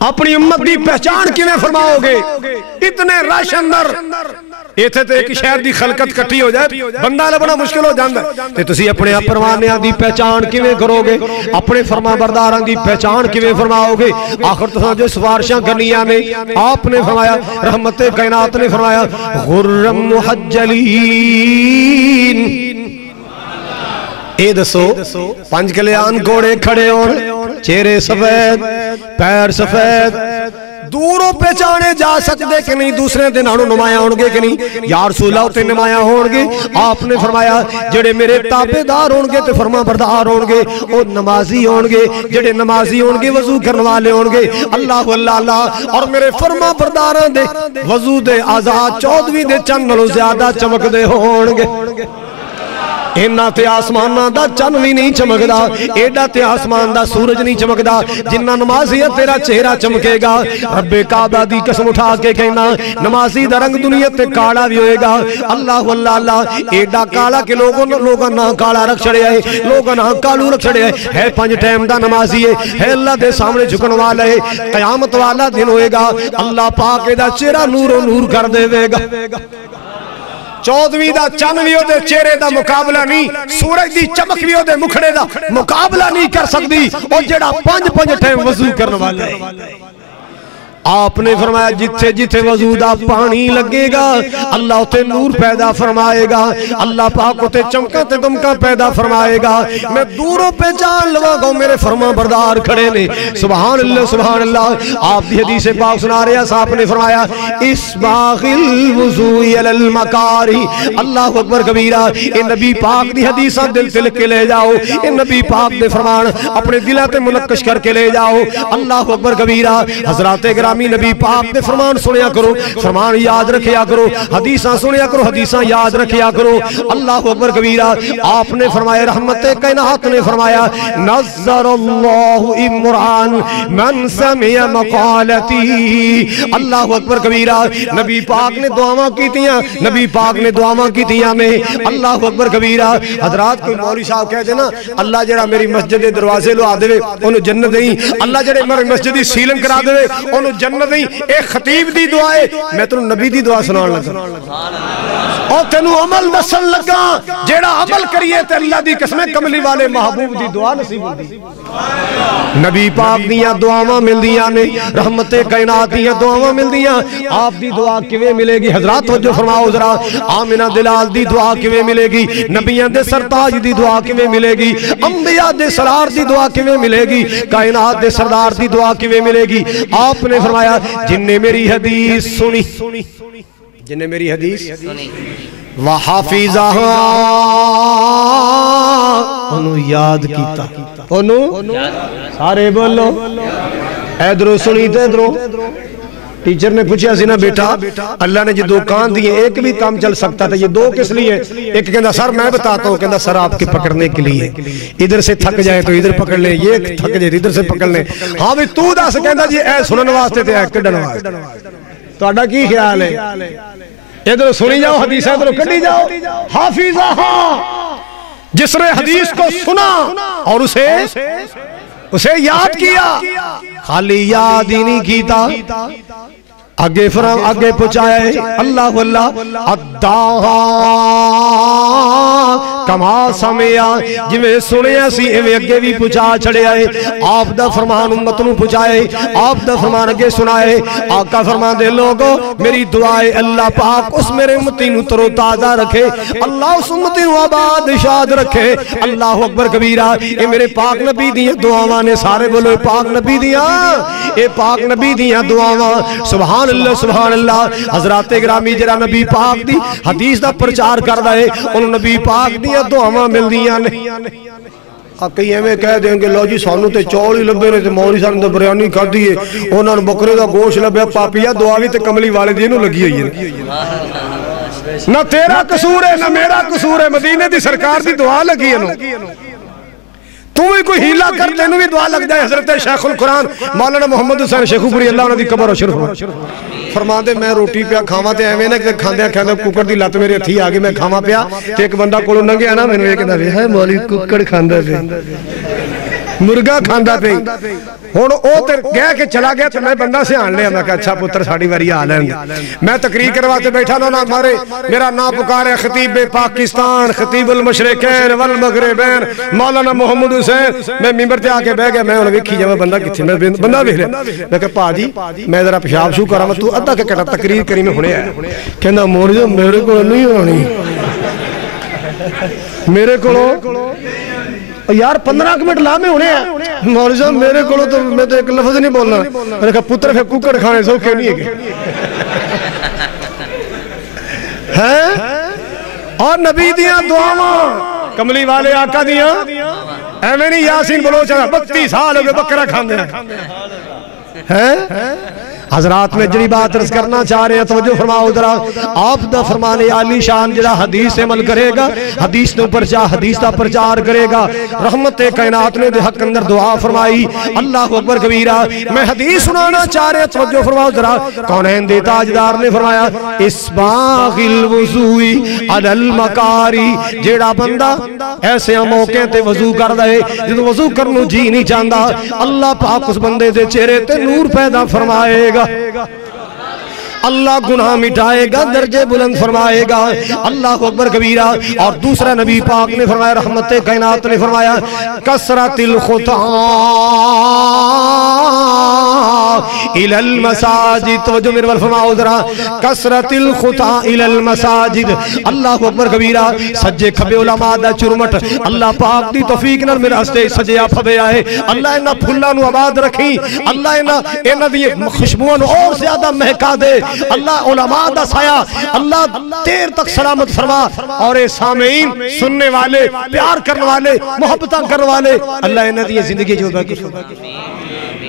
اپنی امت دی پہچان کیویں فرماؤ گے اتنے رش اندر ایتھے تے ایک شہر دی خلقت کٹھی ہو جائے بندہ لبنا مشکل ہو جاندہ تے تسی اپنے پروانیاں دی پہچان کیویں کرو گے اپنے فرما برداراں دی پہچان کیویں فرماؤ گے آخر تو جو سفارشاں کرنیاں نے آپ نے فرمایا رحمت کائنات نے فرمایا غرم محجلین اے دسو پنج کلیان گھوڑے کھڑے ہون چہرے سفید پیر سفید دوروں پہچانے جا سکتے کہ نہیں دوسرے دن آنو نمایاں ہونگے کہ نہیں یا رسول اللہ تے نمایاں ہونگے آپ نے فرمایا جڑے میرے تابع دار ہونگے تے فرما بردار ہونگے اور نمازی ہونگے جڑے نمازی ہونگے وضو کرنے والے ہونگے اللہ اللہ اللہ اور میرے فرما برداران دے وضو دے آزاد 14ویں دے چند نلو زیادہ چمک دے ہونگے اینا تے آسمانہ دا چن بھی نہیں چمک دا ایڈا تے آسمان دا سورج نہیں چمک دا جنہ نمازی ہے تیرا چہرہ چمکے گا رب کعبہ دی قسم اٹھا کے کہنا نمازی دا رنگ دنیا تے کالا بھی ہوئے گا اللہ اللہ اللہ ایڈا کالا کہ لوگوں نہ کالا رکھ چھڑے آئے لوگوں نہ کالو رکھ چھڑے آئے ہے پنج ٹائم دا نمازی ہے اللہ دے سامنے جھکن والا ہے قیامت والا دن ہوئے گا اللہ پاک دا چہرہ نور و نور کر دے گا 14ویں دا چن بھی ہو دے چہرے دا مقابلہ نہیں سورج دی چمک بھی ہو دے مکھڑے دا مقابلہ نہیں کر سکتی اور جڑا پنج ٹائم وضو کرنے والا ہے آپ نے فرمایا جتھے جتھے وضو دا پانی لگے گا اللہ تے نور پیدا فرمائے گا اللہ پاک تے چمکا تے دمکا پیدا فرمائے گا میں دوروں پہ جان لوا گا میرے فرما بردار کھڑے نے سبحان اللہ آپ دی حدیث پاک سنا رہے ہیں صاحب نے فرمایا اسباغ الوضوء علی المکاری اللہ اکبر کبیرہ اے نبی پاک دی حدیثاں دل سے لکھ کے لے جاؤ اے نبی پاک دے فرمان اپنے دلاتے منقش کر کے لے جاؤ اللہ اکبر کبیرہ حضرات گرامی نبی پاک دے فرمان سنیا کرو فرمان یاد رکھیا کرو حدیثاں سنیا کرو حدیثاں یاد رکھیا کرو اللہ اکبر کبیرہ آپ نے فرمایا رحمت کائنات نے فرمایا نظر اللہ عمران من سمع مقالتی اللہ اکبر کبیرہ نبی پاک نے دعاواں کی تیاں نبی پاک نے دعاواں کی تیاں میں اللہ اکبر کبیرہ حضرات کوئی مولوی صاحب کہتے نا اللہ جڑا میری مسجد دے دروازے لو آ دے انہوں جنت دیں اللہ جڑے میری مسجد دی سیلنگ کرا دے انہوں جنت دیں ایک خطیب دی دعا ہے میں تو نبی دی دعا سنان لگا اور تینو عمل دسن لگا جیڑا عمل کریے تے اللہ دی قسمیں کملی والے محبوب دی دعا نصیب ہوندی نبی پاک دیاں دعاواں مل دیاں نے رحمت کائنات دیاں دعاواں مل دیاں آپ دی دعا کیویں ملے گی حضرات توجہ فرماؤ ذرا آمنہ دلال دی دعا کیویں ملے گی نبیاں دے سرتاج دی دعا کیویں ملے گی انبیاء دے سرار دی دعا کیویں ملے گی کائنات دے سردار دی دعا کیویں ملے گی آپ نے فرمایا جن نے میری حدیث سنی جن نے میری حدیث وحافظہ انہوں یاد کیتا انہوں سارے بولو ایدرو سنی تیدرو ٹیچر نے پوچھا سی نا بیٹا اللہ نے یہ دو کان دیئے ایک بھی کام چل سکتا تھا یہ دو کس لیے ایک کہندہ سر میں بتاتا ہوں کہندہ سر آپ کے پکڑنے کے لیے ادھر سے تھک جائے تو ادھر پکڑ لیں یہ تھک جائے ادھر سے پکڑ لیں ہاں بھی تو دا سے کہندہ جی اے سنن واسطے تھے اے کڈن واسطے تو اڈا کی خیال ہے ادھر سنی جاؤ حدیث ہے ادھر کڈی جاؤ حافظہ جس نے حدیث کو سنا اور اسے یاد کیا خالی یاد ہی نہیں کیتا آگے فرام آگے پہنچائے اللہ واللہ اداہا کما سمیا جویں سنیا سی ایویں اگے بھی پہنچا چھڑے آئے آپ دا فرمان امت نو پہنچائے آپ دا فرمان اگے سنائے آقا فرمان دے لوگو میری دعائے اللہ پاک اس میرے امتی نو ترو تازہ رکھے اللہ اس امتی نو آباد شاد رکھے اللہ اکبر کبیرہ اے میرے پاک نبی دیاں دعاواں نے سارے بولو پاک نبی دیاں اے پاک نبی دیاں دعاواں سبحان اللہ حضرات گرامی جرا نبی پاک دی حدیث دا پرچار کر دائے انہوں نبی پاک دیاں دعاواں مل دیاں نہیں آپ کئی ایویں کہہ دیں گے لو جی سانو تے چول ہی لبے نے تے مولوی صاحب نے بریانی کھادی ہے انہاں نوں بکرے دا گوشت لبیا پاپیا دعا وی تے کملی والے دی نوں لگی ہوئی ہے نہ تیرا قصور ہے نہ میرا قصور ہے مدینے دی سرکار دی دعا لگی ہے نو تو بھی کوئی ہیلا کر تینوں بھی دعا لگ جائے حضرت شیخ القرآن مولانا محمد حسین شیخو پوری اللہ انہاں دی قبر و شرف فرما دے میں روٹی پیا کھاواں تے ایویں نہ کہ کھاندے کھاندے کوکڑ دی لت میرے ہتھی آ گئی میں کھاواں پیا تے ایک بندہ کولوں لنگیا نا مینوں یہ کہندا وے ہے مولوی کوکڑ کھاندا پیا مرغا کھاندا پیا ہن او تے گئے کہ چلا گیا تے میں بندہ سیان لیا میں کہ اچھا پتر ساڈی واری آ لین میں تقریر کرواتے بیٹھا نا مارے میرا نام پکارے خطیب پاکستان خطیب المشرقین والمغربین مولانا محمد حسین میں ممبر تے آ کے بیٹھ گیا میں ہن ویکھی جاواں بندہ کتھے میں بندہ ویکھ لیا میں کہ پا جی میں ذرا پیشاب شو کراں تو ادھا کہ کہنا تقریر کری میں ہنے آیا کہندا مولوی میرے کول نہیں ہونی میرے کولوں یار 15 منٹ لا میں ہونے ہیں مولوی صاحب میرے کولوں تو میں تو ایک لفظ نہیں بولنا میں نے کہا پتر پھر کوکڑ کھانے سوکھے نہیں ہے اور نبی دیاں دعاواں کملی والے آقا دیاں ایویں نہیں یاسین بلوچ 32 سال ہو گئے بکرا کھاندے ہیں حضرات میں جڑی بات عرض کرنا چاہ رہے ہیں توجہ فرماؤ ذرا آپ دا فرمانے عالی شان جڑا حدیث سے عمل کرے گا حدیث نے حدیث دا پرچار کرے گا رحمت کائنات نے دے حق اندر دعا فرمائی اللہ اکبر کبیرہ میں حدیث سنانا چاہ رہے ہیں توجہ فرماؤ ذرا کونین دے تاجدار نے فرمایا اسباغ الوضوئی علی المکاری جڑا بندہ ایسے موقع تے وضو کر دے جدو وضو کرنو جی نہیں چاہتا اللہ پاک اس بندے دے چہرے تے نور پیدا فرمائے گا اللہ گناہ مٹائے گا درجے بلند فرمائے گا اللہ اکبر کبیرہ اور دوسرا نبی پاک نے فرمایا رحمت کائنات نے فرمایا کثرت الخطا الى المساجد توجہ میرے بل فرماؤ ذرا کثرت الخطا الى المساجد اللہ اکبر کبیرہ سجے کھبے علماء دا چرمٹ اللہ پاک دی توفیق نال میرے ہستے سجے پھبے آئے اللہ انہاں پھلاں نو آباد رکھی اللہ انہاں دی خوشبوؤں نو اور زیادہ مہکا دے اللہ علماء دا سایہ اللہ دیر تک سلامت فرما اور اے سامعین سننے والے پیار کرنے والے محبتاں کرنے والے اللہ انہاں دی زندگی جو برکت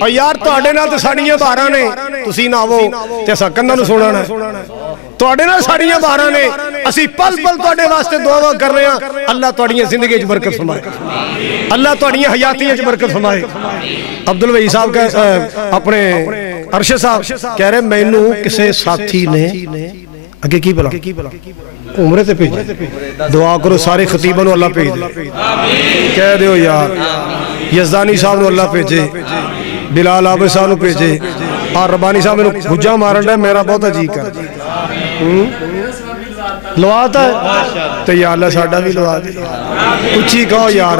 اور یار تواڈے نال تے ساڈیاں باراں نے تسی نہ آوو تے اساں کناں نوں سنانا تواڈے نال ساڈیاں باراں نے اسی پل پل تواڈے واسطے دعاواں کر رہے ہاں اللہ تواڈیاں زندگی وچ برکت فرمائے اللہ تواڈیاں حیاتیاں وچ برکت فرمائے عبدالوہی صاحب کا اپنے ارشد صاحب کہہ رہے مینوں کسے ساتھی نے اگے کی بلا عمرے تے بھیجے دعا کرو سارے خطیبوں نو اللہ بھیج دے کہہ دیو یار یزدانی صاحب نو اللہ بھیجے بلال آبے صاحب نو بھیجے اور ربانی صاحب نے گجا مارن ہے میرا بہت عجیب کر لواتا ہے تو یا اللہ ساڑھا بھی لواتا ہے اچھی کہو یار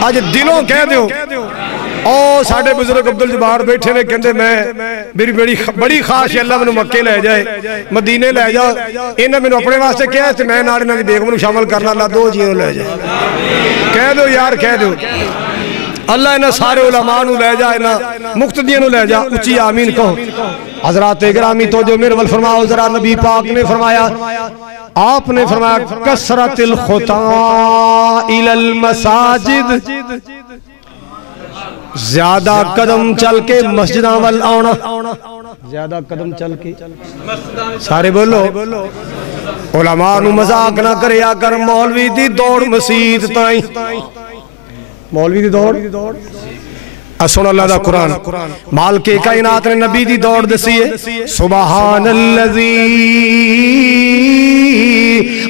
آج دلوں کہہ دیو او ساڑھے بزرگ عبدالجبار بیٹھے نے کہندے میں میری بڑی خواہش ہے اللہ میں مکے لے جائے مدینے لے جاؤ انہیں میں اپنے واسطے کیا ہے میں ناڑے ناڑی بیگم نو شامل کرنا اللہ دو جیوں لے جائے کہہ دو یار کہہ دو اللہ انہیں سارے علماء نو لے جائے مقتدیوں نو لے جا اچھی آمین کہو حضرات اگرامی تو جو میرے والفرماؤ ذرا نبی پاک نے فرمایا آپ نے فرمایا کثرت الخطا الى المساجد زیادہ قدم چل کے مسجداں وال آنا زیادہ قدم چل کے سارے بولو علماء نو مذاق نہ کرے اگر مولوی دی دوڑ مسجد تائیں مولوی دی دوڑ سن اللہ دا قرآن مالک کائنات نے نبی دی دوڑ دسی ہے سبحان اللذی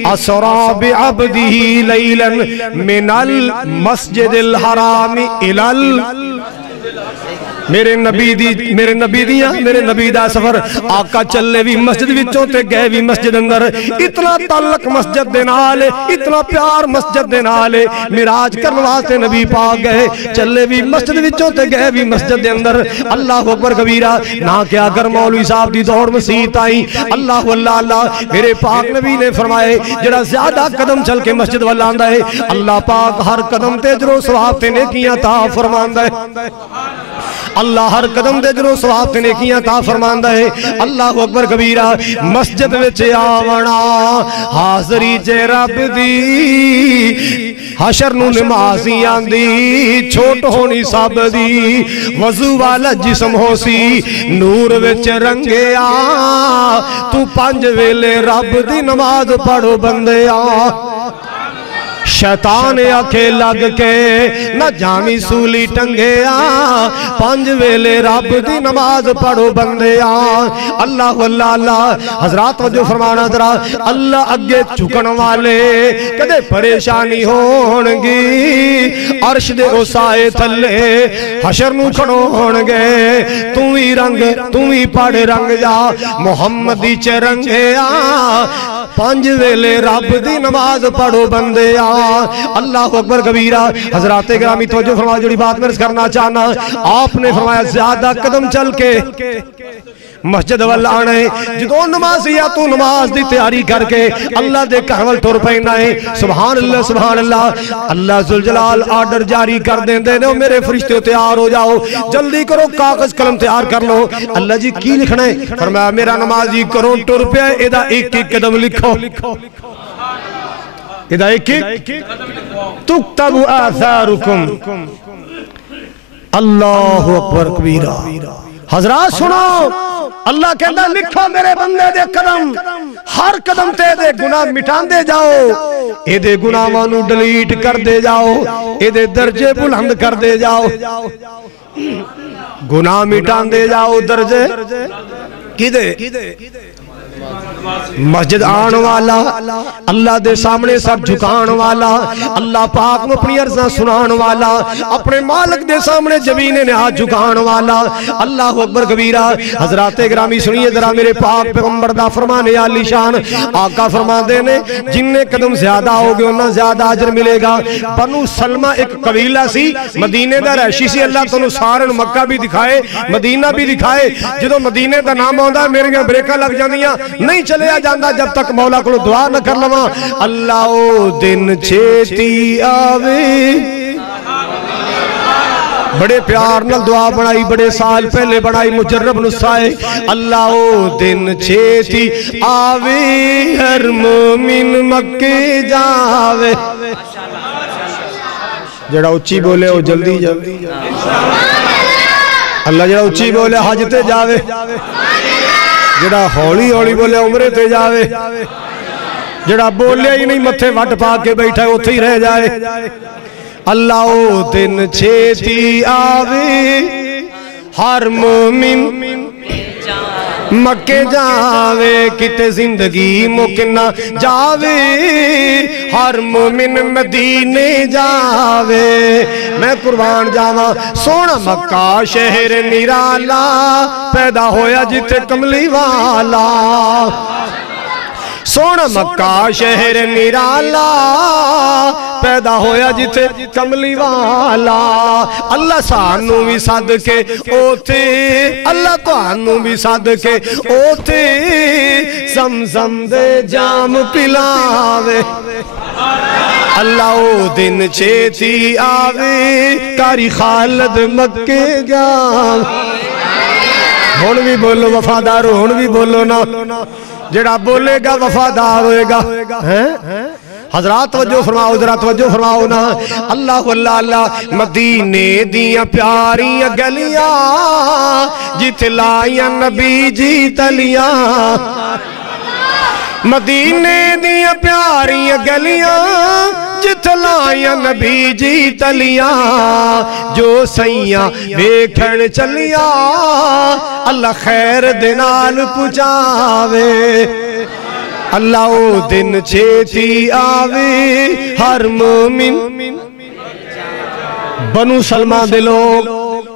اسرا بعبدہ لیلا من المسجد الحرام الال میرے نبی دا سفر آقا چلے بھی مسجد وچوں تے گئے بھی مسجد اندر اتنا تعلق مسجد دے نال اتنا پیار مسجد دے نال معراج کرن واسطے نبی پاک گئے چلے بھی مسجد وچوں تے گئے بھی مسجد دے اندر اللہ اکبر کبیرہ نہ کیا کر مولوی صاحب دی دوڑ مسیت آئی اللہ واللہ اللہ میرے پاک نبی نے فرمائے جڑا زیادہ قدم چل کے مسجد والا آندا ہے اللہ پاک ہر قدم تے اجر و ثواب تے نیکیاں عطا فرماندا ہے اللہ ہر قدم دے جنوں ثواب تے نیکیاں عطا فرماندا ہے اللہ اکبر کبیرہ مسجد وچ آونا حاضری چ رب دی حشر نو نمازی آندی چھوٹ ہونی سب دی وضو والا جسم ہو سی نور وچ رنگیا تو 5 ویلے رب دی نماز پڑھو بندیا شیطان آکھے لگ کے نہ جامی سولی ٹنگیا 5 ویلے رب دی نماز پڑھو بندیا اللہ اللہ اللہ حضرات وجہ فرمانا ذرا اللہ اگے چکن والے کدے پریشانی ہونگی عرش دے اسائے تھلے حشر نو کھڑو ہونگے تُویں رنگ تُویں پڑھ رنگ جا محمدی چ رنگیا 5 ویلے رب دی نماز پڑھو بندیا اللہ اکبر کبیرہ حضرات گرامی توجہ فرماؤ جوڑی بات میں کرنا چاہنا آپ نے فرمایا زیادہ قدم چل کے مسجد والآنا ہے جدو نماز یا تو نماز دی تیاری کر کے اللہ دے کہول ٹور پہنا ہے سبحان اللہ اللہ ذوالجلال آرڈر جاری کر دیں دے میرے فرشتے تیار ہو جاؤ جلدی کرو کاغذ قلم تیار کر لو اللہ جی کی لکھنا ہے فرمایا میرا نمازی کرو ٹور پہ ایدہ ایک قدم لکھو ایدہ ایک تکتب آثارکم اللہ اکبر کبیرہ حضرات سنو اللہ کہتا لکھو میرے بندے دے قدم ہر قدم تے دے گناہ مٹان دے جاؤ اے دے گناہ وانو ڈلیٹ کر دے جاؤ اے دے درجے بلند کر دے جاؤ گناہ مٹان دے جاؤ درجے کی دے مسجد آن والا اللہ دے سامنے سب جھکان والا اللہ پاک نو اپنی عرضاں سنان والا اپنے مالک دے سامنے جبینے نے ہاتھ جھکان والا اللہ اکبر کبیرہ حضرات گرامی سنیے ذرا میرے پاک پیغمبر دا فرمانے عالی شان آقا فرما دینے جننے قدم زیادہ ہوگے انہاں زیادہ عجر ملے گا بنو سلمہ ایک قبیلہ سی مدینے دا رہشی سی اللہ تنو سارن مکہ بھی دکھائے مدینہ بھی دکھائے جدو مدینے دا نام ہوندہ میرے بریکہ لگ جاندیاں نہیں چلے جاندہ جب تک مولا کو دعا نہ کر لواں اللہ او دن چھیتی آوے بڑے پیار نل دعا بنائی بڑے سال پہلے بنائی مجرب نسائے اللہ او دن چھیتی آوے ہر مومن مکے جاوے جڑا اچھی بولے او جلدی جلدی اللہ جڑا اچھی بولے حاجتے جاوے جڑا ہولی ہولی بولے عمرے تے جاوے جڑا بولے ہی نہیں متھے وٹ پا کے بیٹھا ہے اتھے ہی رہ جائے اللہ او دن چھیتی آوے ہر مومن مکے جاوے کتے زندگی مکنا جاوے ہر مومن مدینے جاوے میں قربان جاواں سونا مکہ شہر نرالا پیدا ہویا جتے کملی والا سونا مکہ شہر نرالا پیدا ہویا جتے کملی والا اللہ سانو بھی صدقے اوتے اللہ تو آنو بھی صدقے اوتے زمزم دے جام پلاوے اللہ او دن چھیتی آوے کاری خالد مکے جام ہون بھی بولو وفادار ہون بھی بولو نا جڑا بولے گا وفادار ہوئے گا حضرات توجہ فرماؤ ذرا توجہ فرماؤ نا اللہ اللہ اللہ مدینے دیاں پیاریاں گلیاں جت لائیاں نبی جی تلیاں مدینے دیاں پیاریاں گلیاں جت لائیاں نبی جی تلیاں جو سیاں ویکھن چلیاں اللہ خیر دنال پچاوے اللہ او دن چھیتی آوے ہر مومن بنو سلمہ دے لوگ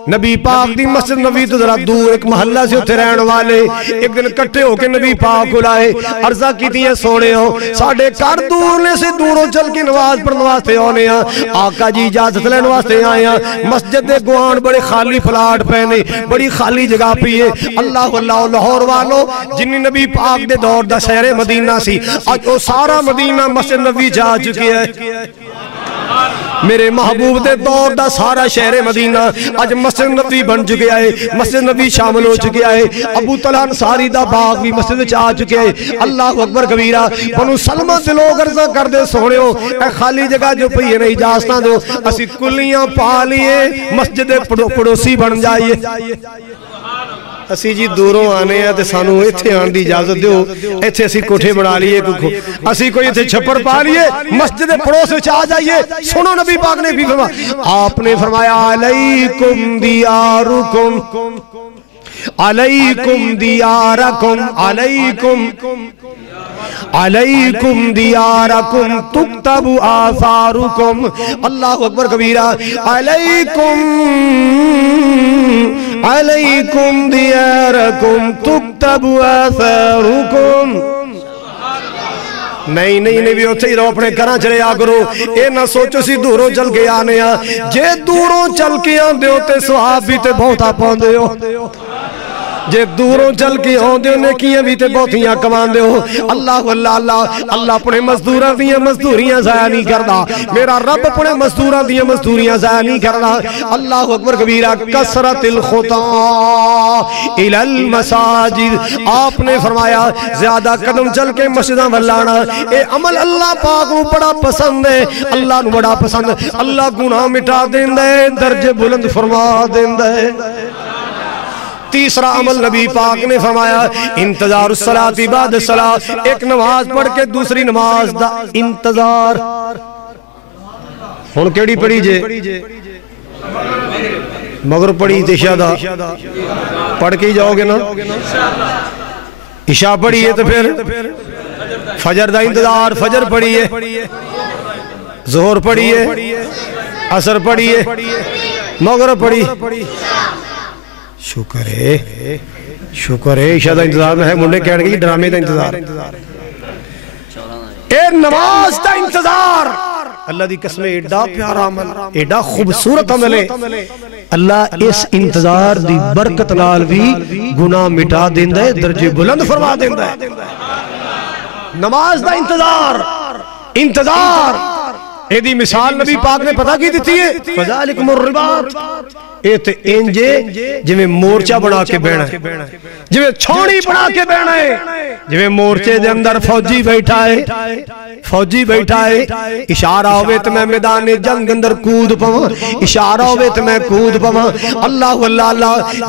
نبی پاک دی مسجد نبی تو ذرا دور ایک محلہ سے اتھے رہن والے ایک دن کٹے ہو کے نبی پاک کھلائے عرضہ کی دیئے سونے ہو ساڑھے کار دورنے سے دوروں چل کے نواز پر نوازتے ہونے ہیں آقا جی اجازت لے نوازتے آئے ہیں مسجد گوان بڑے خالی پھلاٹ پہنے بڑی خالی جگہ پیئے اللہ اللہ لاہور والو جنہی نبی پاک دے دور دا شہر مدینہ سی آج وہ سارا مدینہ مسجد نبی جا چکی ہے میرے محبوب دے دور دا سارا شہر مدینہ اج مسجد نبی بن چکے آئے، مسجد نبی شامل ہو چکے آئے، ابو طلحہ انصاری دا باغ بھی مسجد چاہ چکے آئے۔ اللہ اکبر کبیرہ، بنو سلمہ سے لوگ عرضہ کر دے سونے ہو، اے خالی جگہ جو پہیے نہیں اجازتاں دو، اسی کلیاں پا لیے مسجد پڑوسی بن جائیے۔ اسی جی دوروں آنے ہیں تے سانو ایتھے آن دی اجازت دیو، ایتھے اسی کوٹھے بنا لیے، اسی کوئی ایتھے چھپر پا لیے، مسجد پڑوس وچ آ جائیے۔ سنو نبی پاک نے بھی فرمایا، آپ نے فرمایا علیکم دیارکم علیکم دیارکم علیکم دیارکم تکتب آثارکم۔ اللہ اکبر کبیرہ، علیکم دیارکم تکتب آثارکم۔ نہیں بھی ہوتے ہی رہو، اپنے گھراں چلے آ کرو، اے نہ سوچو سی دوروں چل کے آنے آ، جے دوروں چل کے آن دیو تے سواب بھی تے بہتا پاؤں دیو، جے دوروں چل کے آن دیو نیکیاں بھی تے بہتیاں کمان دیو۔ اللہ اپنے مزدوراں دیاں مزدوریاں ضائع نہیں کردا، میرا رب اپنے مزدوراں دیاں مزدوریاں ضائع نہیں کردا۔ اللہ اکبر کبیرہ، کثرت الخطا الی المساجد، آپ نے فرمایا زیادہ قدم چل کے مسجداں ولانا، اے عمل اللہ پاک کو بڑا پسند ہے، اللہ نو بڑا پسند ہے، اللہ گناہ مٹا دیندہ ہے، درجے بلند فرما دیندہ ہے۔ تیسرا عمل نبی پاک نے فرمایا انتظار الصلاۃ بعد الصلاۃ، ایک نماز پڑھ کے دوسری نماز دا انتظار۔ ہن کیڑی پڑھی جے؟ مگر پڑھی تے عشاء دا پڑھ کے جاؤ گے نا، عشاء پڑھی ہے تو پھر فجر دا انتظار، فجر پڑھی ہے، ظہر پڑھی ہے، عصر پڑھی ہے، مغرب پڑھی، شکر ہے عشاء دا انتظار میں ہے، منڈے کہہ رہے ڈرامے دا انتظار، اے نماز دا انتظار۔ اللہ دی قسم ایڈا پیارا عمل، ایڈا خوبصورت عمل ہے، اللہ اس انتظار دی برکت نال بھی گناہ مٹا دیندہ ہے، درجے بلند فرما دیندہ ہے۔ نماز دا انتظار اے دی مثال نبی پاک نے پتہ کی دیتی ہے، فَذَلِكُمُ الرِّبَاطِ، اے تے انجے جویں مورچہ بنا کے بیٹھا ہے، جویں چھوڑی بنا کے بیٹھا ہے، جویں مورچے دے اندر فوجی بیٹھا ہے، اشارہ ہوئے تو میں میدان جنگ اندر کود پاواں، اشارہ ہوئے تو میں کود پاواں۔ اللہ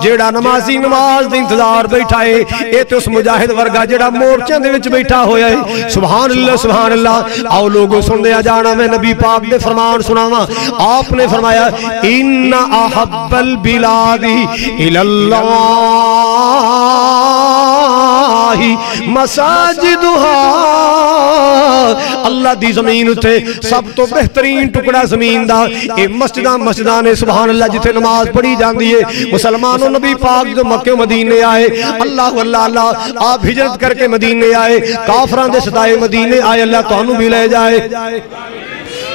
جیڑا نمازی نماز دے انتظار بیٹھا ہے، اے تے اس مجاہد ورگا جیڑا مورچے دے وچ بیٹھا ہویا ہے۔ سبحان اللہ، آؤ لوگوں سن دیا جانا، میں نبی پاک دے فرمان سناواں۔ آپ نے فرمایا ان احب البلاد الی اللہ مساجدها، اللہ دی زمین اتے سب تو بہترین ٹکڑا زمین دا اے مسجداں نے، سبحان اللہ، جتے نماز پڑھی جاندی ہے۔ مسلمانوں نبی پاک جو مکہ مدینے آئے، اللہ آپ ہجرت کر کے مدینے آئے، کافران دے ستائے مدینے آئے، اللہ تانوں بھی لے جائے۔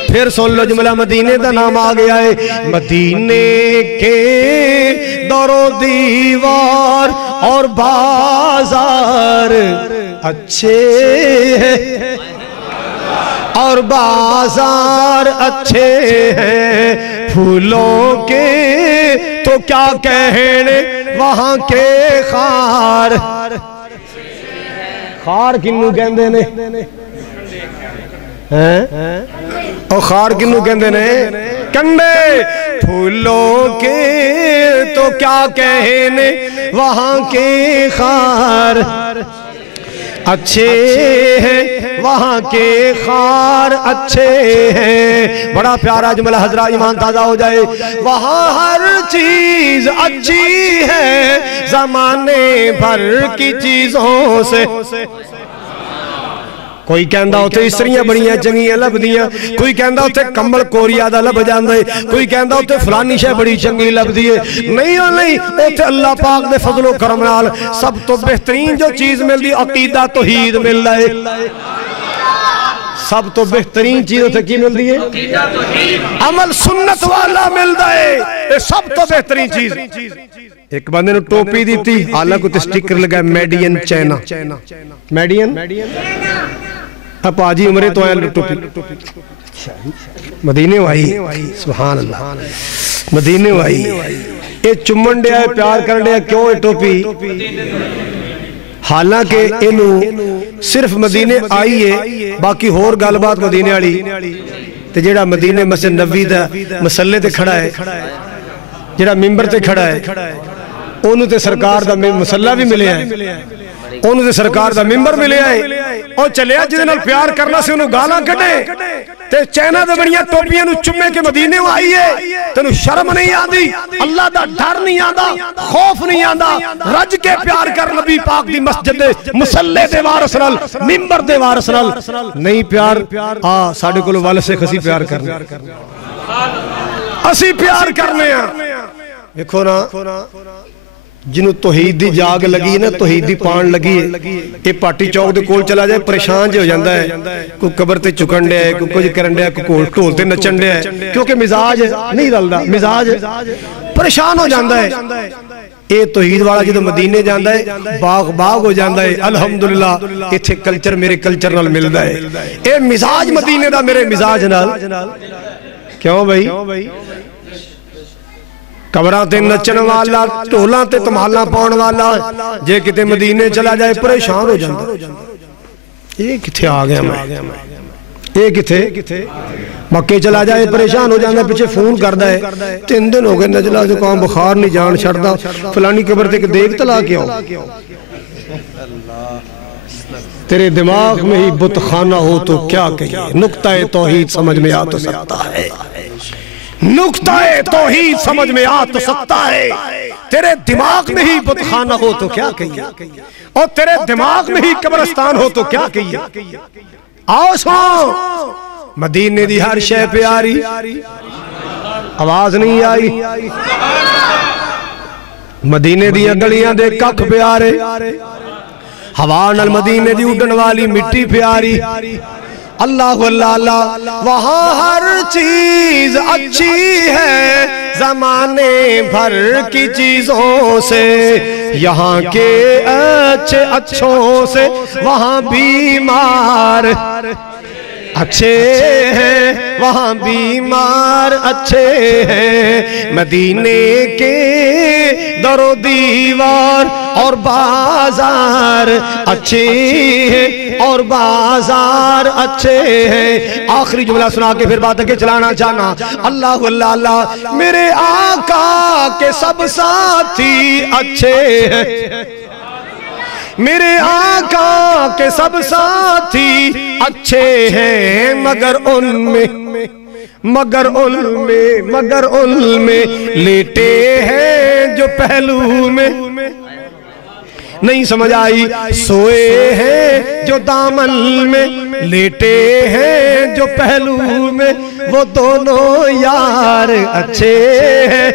پھر سن لو جملہ مدینے دا نام آ گیا ہے، مدینے کے دور و دیوار اور بازار اچھے ہیں، اور بازار اچھے ہیں، پھولوں کے تو کیا کہنے وہاں کے خار کنوں کہندے نے، اور خار کنوں کہندے نے کنڈے، پھولوں کے تو کیا کہنے وہاں کے خار اچھے ہیں، وہاں کے خار اچھے ہیں۔ بڑا پیارا جملہ حضرات، ایمان تازہ ہو جائے۔ وہاں ہر چیز اچھی ہے زمانے بھر کی چیزوں سے، کوئی کہندہ ہوتے اسریاں بڑیاں چنگیاں لب دیاں، کوئی کہندہ ہوتے کمبل کوریا دا لب جاندے، کوئی کہندہ ہوتے فلانی شے بڑی چنگی لب دیئے، نہیں ہوتے اللہ پاک دے فضل و کرم نال سب تو بہترین جو چیز مل دی عقیدہ توحید مل دائے، سب تو بہترین چیز ہوتے کی مل دیئے، عمل سنت والا مل دائے، یہ سب تو بہترین چیز۔ ایک بندے نے ٹوپی دی تھی، آلہ کو تے سٹیکر لگا ہے میڈین چائنا، میڈین اب آجی عمرے تو آیا ٹوپی، مدینے وائی سبحان اللہ مدینے وائی اے چمن دیا ہے پیار کرن دیا کیوں اے ٹوپی حالانکہ انہوں صرف مدینے آئی ہے باقی ہور گال بات مدینے آلی تے جیڑا مدینے مسجد نبوی دا مسلے تے کھڑا ہے جیڑا ممبر تے کھڑا ہے انہوں تے سرکار دا مسلح بھی ملے ہیں انہوں تے سرکار دا ممبر ملے آئے اور چلے آج جنہوں پیار کرنا سے انہوں گالاں کٹے تے چینہ دے بڑیاں ٹوپیاں نو چمے کے مدینے ہو آئیے تنہوں شرم نہیں آدھی اللہ دا ڈر نہیں آدھا خوف نہیں آدھا رج کے پیار کر نبی پاک دی مسجد مسلح دے وارث نال ممبر دے وارث نال نہیں پیار ساڑھے کلو والے سے خسی پیار کرنے اسی پیار کرنے ہیں دیکھو نا جنہوں توحید دی جاگ لگی نا توحید دی پان لگی ہے یہ پاٹی چوک دے کول چلا جائے پریشان جو ہو جاندہ ہے کوئی قبر تے چکن دے کوئی کچھ کرن دے کوئی ٹھول تے نچن دے کیونکہ مزاج نہیں رلدا مزاج پریشان ہو جاندہ ہے اے توحید والا جدو مدینے جاندہ ہے باغ ہو جاندہ ہے الحمدللہ ایتھے کلچر میرے کلچر نال ملدا ہے اے مزاج مدینے دا میرے مزاج نال کیوں بھائی قبران تے نچن والا ٹولان تے تمہالاں پاؤن والا جے کتے مدینے چلا جائے پریشان ہو جاندہ یہ کتے آگیا میں یہ کتے مکے چلا جائے پریشان ہو جاندہ پیچھے فون کردہ ہے 3 دن ہو گئے نجلہ سے کہاں بخار نہیں جان چھڑتا فلانی قبر تے کہ دیکھ تلا کیا ہو تیرے دماغ میں ہی بت خانہ ہو تو کیا کہیے نقطہ توحید سمجھ میں آ تو سکتا ہے نقطہ توحید سمجھ میں آ تو سکتا ہے تیرے دماغ میں ہی بت خانہ ہو تو کیا کہیے اور تیرے دماغ میں ہی قبرستان ہو تو کیا کہیے آؤ سو مدینے دی ہر شے پیاری آواز نہیں آئی مدینے دی گلیاں دے ککھ پیارے ہوا نال مدینے دی اڈن والی مٹی پیاری اللہ اللہ وہاں ہر چیز اچھی ہے زمانے بھر کی چیزوں سے یہاں کے اچھوں سے وہاں بیمار اچھے ہیں وہاں بیمار اچھے ہیں مدینے کے در و دیوار اور بازار اچھے ہیں اور بازار اچھے ہیں آخری جملہ سنا کے پھر بات کے چلانا چاہنا اللہ اللہ اللہ میرے آقا کے سب ساتھی اچھے ہیں میرے آقا کے سب ساتھی اچھے ہیں مگر ان میں لیٹے ہیں جو پہلو میں نہیں سمجھ آئی سوئے ہیں جو دامن میں لیٹے ہیں جو پہلو میں وہ دونوں یار اچھے ہیں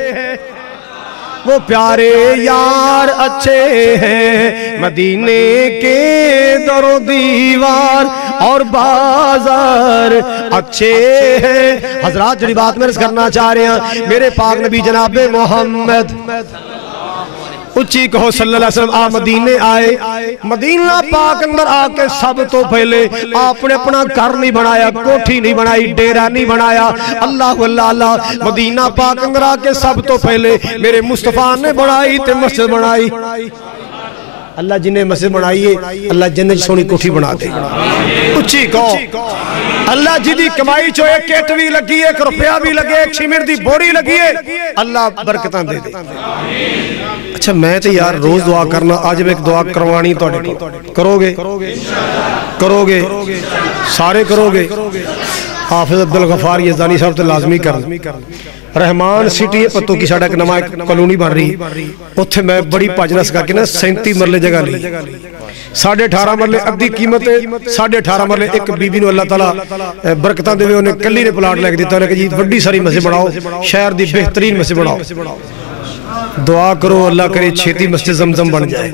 وہ پیارے یار اچھے ہیں مدینے کے در و دیوار اور بازار اچھے ہیں حضرات جڑی بات میں رس کرنا چاہ رہے ہیں میرے پاک نبی جناب محمد اچھی کہو صلی اللہ علیہ وسلم آپ مدینے آئے مدینہ پاک اندر آکے سب تو پہلے آپ نے اپنا گھر نہیں بنایا کوٹھی نہیں بنائی ڈیرہ نہیں بنایا اللہ اللہ مدینہ پاک اندر آکے سب تو پہلے میرے مصطفیٰ نے بنائی تے مسجد بنائی اللہ جنہیں مسجد بنائیے اللہ جنہیں سونی کوٹھی بنا دے اچھی کہو اللہ جدی کمائی چو ایک کیٹوی لگی ایک روپیہ بھی لگے ایک شمیر دی بوری لگی ہے اللہ برکتاں دے دے اچھا میں تو یار روز دعا کرنا آج میں ایک دعا کروانی تو کرو گے سارے کرو گے حافظ عبدالغفار یزدانی صاحب تو لازمی کرنا رحمان سٹی پتوں کی ساڑھا ایک نمائے کلونی بن رہی اتھے میں بڑی پاجنہ سکا کے نا 37 مرلے جگہ لی 18.5 مرلے ادھی قیمت ہے 18.5 مرلے ایک بی بی نو اللہ تعالیٰ برکتاں دے ہوئے انہیں کلی نے پلاٹ لے دیتا انہیں کہ جی وڈی ساری مسجد بڑھاؤ شہر دی بہترین مسجد بڑھاؤ دعا کرو اللہ کرے چھیتی مسجد زمزم بن جائے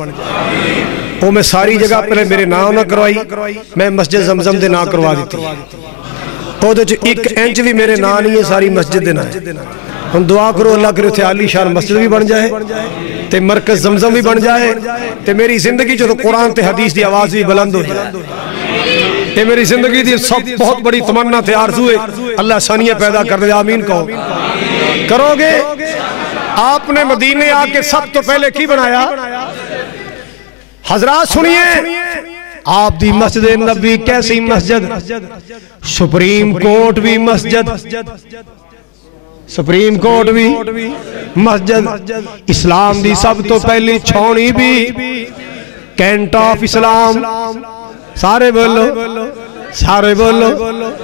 وہ میں ساری جگہ پہلے میرے نام نہ کروائی میں مسجد زمزم دے نہ کروا دیتی وہ دے جو 1 انچ بھی میرے نام نہیں ہے ساری مسجد دینا ہے ہم دعا کرو اللہ کرے تھے عالی شان مسجد بھی بن جائے تے مرکز زمزم بھی بن جائے تے میری زندگی جو تو قرآن تے حدیث دی آواز بھی بلند ہو جائے یہ میری زندگی دی سب بہت بڑی تمنا تھے، آرزو ہے، اللہ ثانیہ پیدا کر دے، آمین کہو، کرو گے؟ آپ نے مدینے آ کے سب تو پہلے کی بنایا؟ حضرات سنیے، آپ دی مسجد نبی کیسی مسجد، سپریم کورٹ بھی مسجد، سپریم کورٹ بھی مسجد، اسلام دی سب تو پہلی چھونی بھی کینٹ آف اسلام، سارے بولو، سارے بولو،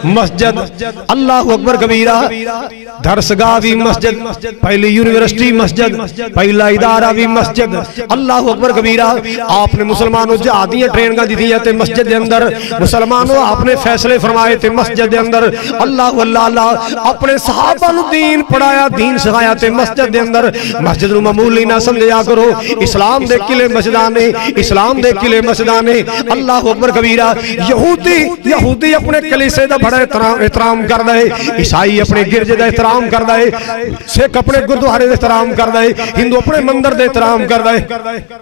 مسجد، اللہ اکبر کبیرہ، درسگاہ بھی مسجد، پہلی یونیورسٹی مسجد، پہلا ادارہ بھی مسجد، اللہ اکبر کبیرہ۔ آپ نے مسلمانوں جہادیاں ٹرین گا دی تھی تے مسجد دے اندر، مسلمانوں آپ نے فیصلے فرمائے تے مسجد دے اندر، اللہ اللہ، اپنے صحابہ نو دین پڑھایا، دین سکھایا تے مسجد دے اندر۔ مسجد نو معمولی نہ سمجھا کرو، اسلام دے قلعے مسجدانے، اسلام دے قلعے مسجدانے، اللہ اکبر کبیرہ۔ یہودی اپنے کلیسے دا بڑا احترام کر دے، عیسائی اپنے گرجے دا احترام کر دے، سکھ اپنے گردوارے دا احترام کر دے، ہندو اپنے مندر دا احترام کر دے،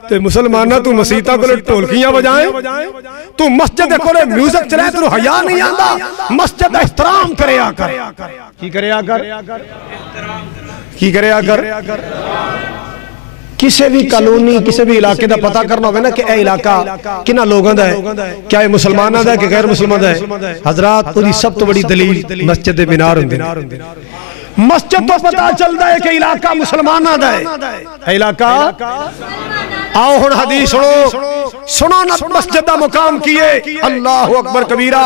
تے مسلمانہ تو مسیطہ کو لے ٹولکیاں بجائیں، تو مسجد کو لے میوزک چلائے تو حیاء نہیں آندہ، مسجد دا احترام کرے آکر، کی کرے آکر، کی کرے آکر، کسے بھی کالونی، کسے بھی علاقے دا پتہ کرنا ہوگا نا کہ اے علاقہ کنہ لوگاں دا ہے، کیا یہ مسلمانہ دا ہے کہ غیر مسلمان دا ہے؟ حضرات وہ دی سب تو بڑی دلیل مسجد بنار ہوں دے، مسجد تو پتہ چل دا ہے کہ علاقہ مسلمانہ دا ہے، علاقہ آؤ ہن حدیث سنو نہ مسجد دا مقام کیے، اللہ اکبر کبیرہ،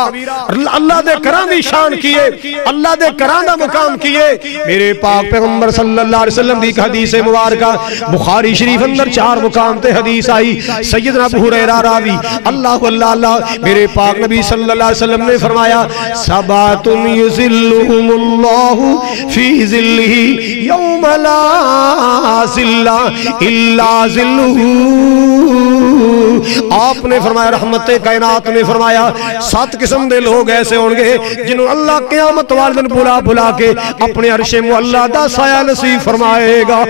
اللہ دے کران دی شان کیے، اللہ دے کران دا مقام کیے۔ میرے پاک پیغمبر صلی اللہ علیہ وسلم دی حدیث مبارکہ بخاری شریف اندر 4 مقام تے حدیث آئی، سیدنا ابو ہریرہ راوی، اللہ اللہ، میرے پاک نبی صلی اللہ علیہ وسلم نے فرمایا سبعۃ یظلھم اللہ فی ظلہ یوم لا ظل الا ظلہ۔ آپ نے فرمایا، رحمت کائنات نے فرمایا 7 قسم دے لوگ ایسے ہوں گے جنہوں اللہ قیامت والے دن بلا کے اپنے عرش معلیٰ دا سایہ نصیب فرمائے گا،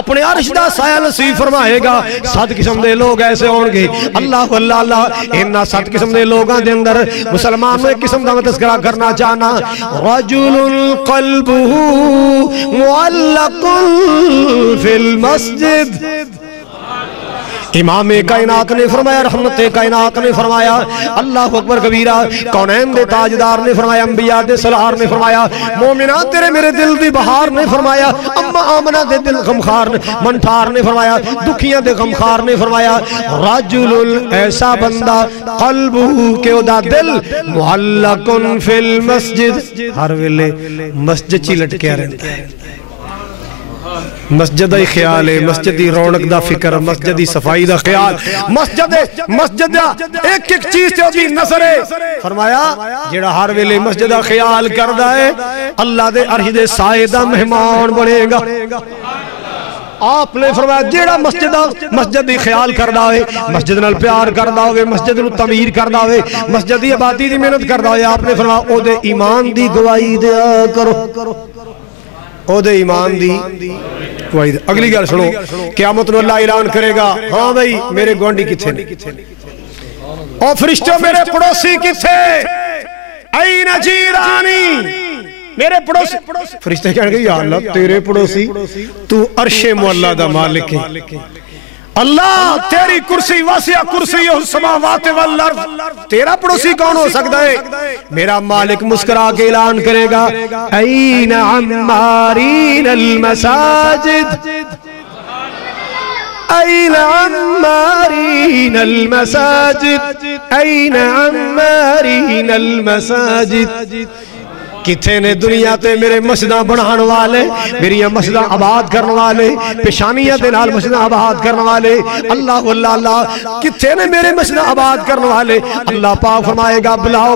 اپنے عرش دا سایہ نصیب فرمائے گا۔ 7 قسم دے لوگ ایسے ہوں گے، اللہ اللہ، انہا 7 قسم دے لوگاں دے اندر مسلمان میں قسم دا تذکرہ کرنا چاہنا، رجل قلبہ معلق فی المسجد۔ امام کائنات نے فرمایا، رحمت کائنات نے فرمایا، اللہ اکبر کبیرہ، کونین دے تاجدار نے فرمایا، انبیاء دے سلار نے فرمایا، مومنات تیرے میرے دل دی بہار نے فرمایا، اما آمنہ دے دل غمخار نے منٹھار نے فرمایا، دکھیاں دے غمخار نے فرمایا، رجل ایسا بندہ قلبہ کے ادا دل معلقن فی المسجد، ہر ویلے مسجد چی لٹکیا رہتا ہے، مسجدی خیال ہے، مسجدی رونق دا فکر، مسجدی صفائی دا خیال، مسجد ایک ایک چیز تے ہوگی نظر ہے۔ فرمایا جیڑا ہر ویلے مسجد دا خیال کردہ ہے اللہ دے عرش دے سائے دا مہمان بنے گا۔ آپ نے فرمایا جیڑا مسجد دی خیال کردہ ہے، مسجد نال پیار کردہ ہوئے، مسجد نال تعمیر کردہ ہوئے، مسجد دی آبادی دی محنت کردہ ہوئے، آپ نے فرمایا او دے ایمان دی گواہی دیا کرو، او دے ایمان دی گواہی دیا۔ اگلی گل سنو، قیامت نو اللہ اعلان کرے گا، ہاں بھائی میرے گوانڈی کتھے نے، او فرشتوں میرے پڑوسی کتھے، این جیرانی، میرے پڑوسی، فرشتے کہنے گے یا اللہ تیرے پڑوسی تو عرش معلیٰ دا مالک ہے، اللہ تیری کرسی واسعہ کرسی السماوات والارض، تیرا پڑوسی کون ہو سکتا ہے؟ میرا مالک مسکرا کے اعلان کرے گا این عمارین المساجد، این عمارین المساجد، این عمارین المساجد۔ کتھے نے دنیا تے میرے مسجدہ بڑھان والے، میری مسجدہ آباد کرنے والے، پیشانیہ دے نال مسجدہ آباد کرنے والے، اللہ اللہ، کتھے نے میرے مسجدہ آباد کرنے والے؟ اللہ پاک فرمائے گا بلاؤ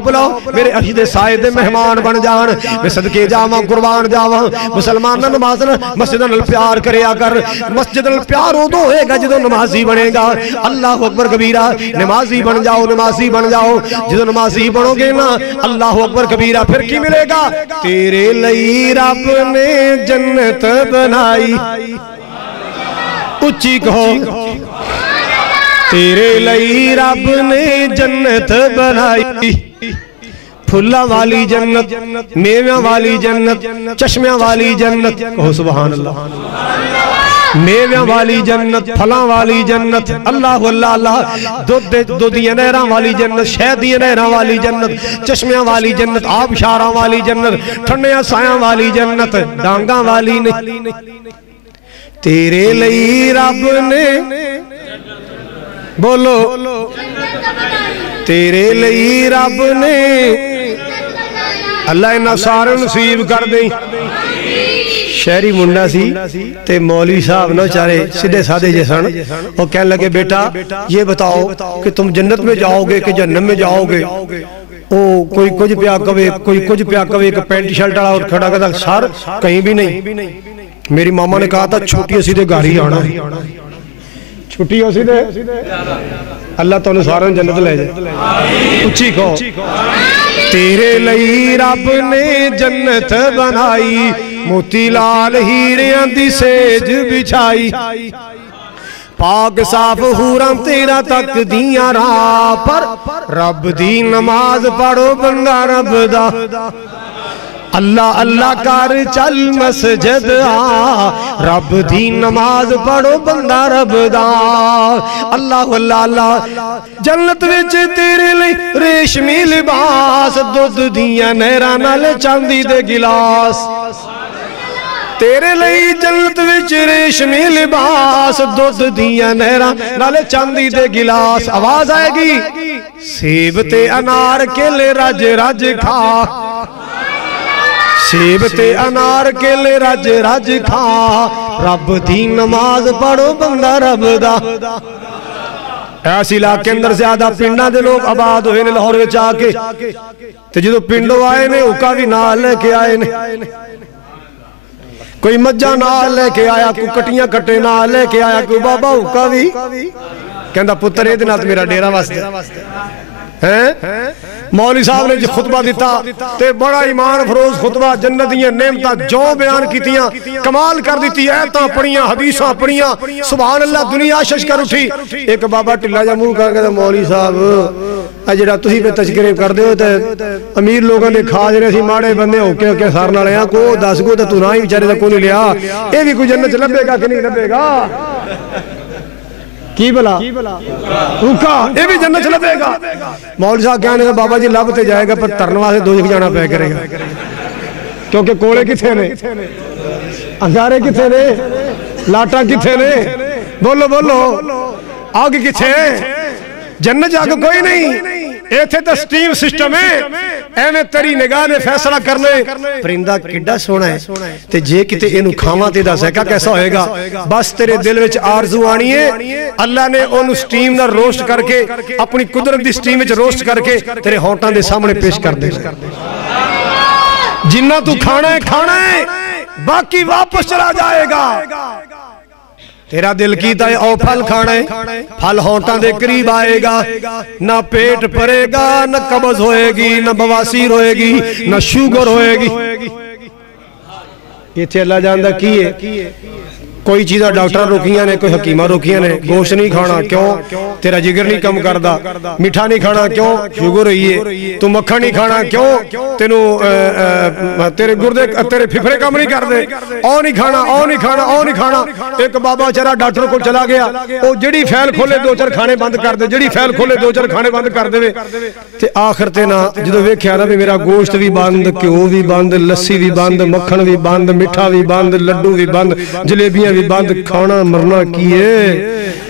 میرے عرش دے سائے دے مہمان بن جان، میں صدقے جاواں قربان جاواں۔ مسلمان نماز مسجد نال پیار کرے کر، مسجد نال پیار ادو ہوئے گا جدو نمازی بنے گا، اللہ اکبر کبیرہ، نمازی بن جاؤ، نمازی بن جاؤ، جدو نمازی بنو گے نا اللہ اکبر کبیرہ، پھر کی ملے گا؟ تیرے لئی رب نے جنت بنائی، اچھی کہو، تیرے لئی رب نے جنت بنائی پھلاں والی جنت میویاں والی جنت چشمیاں والی جنت کہو سبحان اللہ میویاں والی جنت پھلاں والی جنت اللہ اللہ اللہ دودھ دیاں نہراں والی جنت شہد دیاں نہراں والی جنت چشمیاں والی جنت آبشاراں والی جنت ٹھنڈیاں سایاں والی جنت ڈانگاں والی نہیں تیرے لئی رب نے بولو تیرے لئی رب نے اللہ انہاں سارے نصیب کر دیں شہری منڈا سی تے مولوی صاحب نہ چارے سیدھے سادے جیسن وہ کہنے لگے بیٹا یہ بتاؤ کہ تم جنت میں جاؤ گے کہ جہنم میں جاؤ گے کوئی کچھ پیا کوے کوئی کچھ پیا کوے کہ پینٹ شرٹ والا اور کھڑا کہتا سر کہیں بھی نہیں میری ماما نے کہا تھا چھوٹی اسی دے گھر ہی آنا چھٹی ہو سی دے اللہ تو سارے جنت لے جائے اچھی کہو تیرے لئی رب نے جنت بنائی موتی لال ہیریاں دی سیج بچھائی پاک صاف حورم تیرا تک دیاں راہ پر رب دی نماز پڑھو بندہ رب دا اللہ اللہ کر چل مسجد آ رب دی نماز پڑھو بندہ رب دا اللہ اللہ اللہ جنت وچ تیرے لئی ریشمی لباس دودھ دیاں نہراں نال چاندی دے گلاس تیرے لئی جنت وچ ریشمی لباس دودھ دیاں نہراں نال چاندی دے گلاس آواز آئے گی سیب تے انار کیلے رج رج کھا سیب تے انار کیلے رج رج کھا رب دی نماز پڑھو بندہ رب دا ایسی علاقے اندر زیادہ پنڈاں دے لوگ آباد ہوئے نے لاہور وچ آ کے تے جدوں پنڈوں آئے نے اوکا بھی نال لے کے آئے نے کوئی مجھا نال لے کے آیا کوئی کٹیاں کٹے نال لے کے آیا کوئی بابا اوکا بھی کہندا پتر اے دے نال میرا ڈیرا واسطے مولوی صاحب نے خطبہ دیتا تے بڑا ایمان فروز خطبہ جنت دیاں نعمتاں جو بیان کیتیاں کمال کر دیتی ایتاں پڑھیاں حدیثاں پڑھیاں سبحان اللہ دنیا شش کر اٹھی ایک بابا ٹلا جا منہ کر کے مولوی صاحب جڑا تسی پہ تذکرے کر دیو تے امیر لوگوں نے کھا جڑے سی ماڑے بندے ہو کے سار نال آ کو دس کو تے تو نہ ہی بیچارے دا کوئی لیا اے بھی کوئی جنت لبے گا کہ نہیں لبے گا کی بلا روکا یہ بھی جنت لبے گا مولوی صاحب کہنے گا بابا جی لب تے جائے گا پر ترنوا سے دوزخ جانا پہ کرے گا کیونکہ کوڑے کتھے نے انگارے کتھے نے لاٹا کتھے نے بولو بولو آگ کتھے جنت جا کے کوئی نہیں ایتھے تا سٹیم سسٹم ہے ایویں تیری نگاہ نے فیصلہ کر لے پرندہ کڈا سونا ہے تے جے کتے اینو کھاواں تے دا سیکا کیسا ہوئے گا بس تیرے دل وچ آرزو آنی ہے اللہ نے انو سٹیم نہ روسٹ کر کے اپنی قدرت دی سٹیم وچ روسٹ کر کے تیرے ہونٹاں دے سامنے پیش کر دے جنہ تو کھانا ہے باقی واپس چلا جائے گا تیرا دل کیتا ہے او پھل کھانا ہے پھل ہونٹاں دے قریب آئے گا نہ پیٹ پرے گا نہ قبض ہوئے گی نہ بواسیر ہوئے گی نہ شوگر ہوئے گی یہ تھے اللہ جاندہ کیے کوئی چیزہ ڈاکٹر روکیاں نے کوئی حکیمہ روکیاں نے گوشت نہیں کھانا کیوں تیرا جگر نہیں کم کردہ میٹھا نہیں کھانا کیوں شوگر ہوئی ہے تو مکھن نہیں کھانا کیوں تیرے گردے تیرے پھپھرے کم نہیں کر دے او نہیں کھانا او نہیں کھانا او نہیں کھانا ایک بابا چرا ڈاکٹر کو چلا گیا او جڑی فیل کھولے دو چار کھانے بند کر دے جڑی فیل کھولے دو چار کھانے بند کر دے تے آخر تے نا جدو ویکھیا نا بھی میرا گوشت بھی بند کیوں بھی بند لسی بھی بند مکھن بھی بند میٹھا بھی بند لڈو بھی بند جلیبیاں بھی بند کھانا مرنا کیے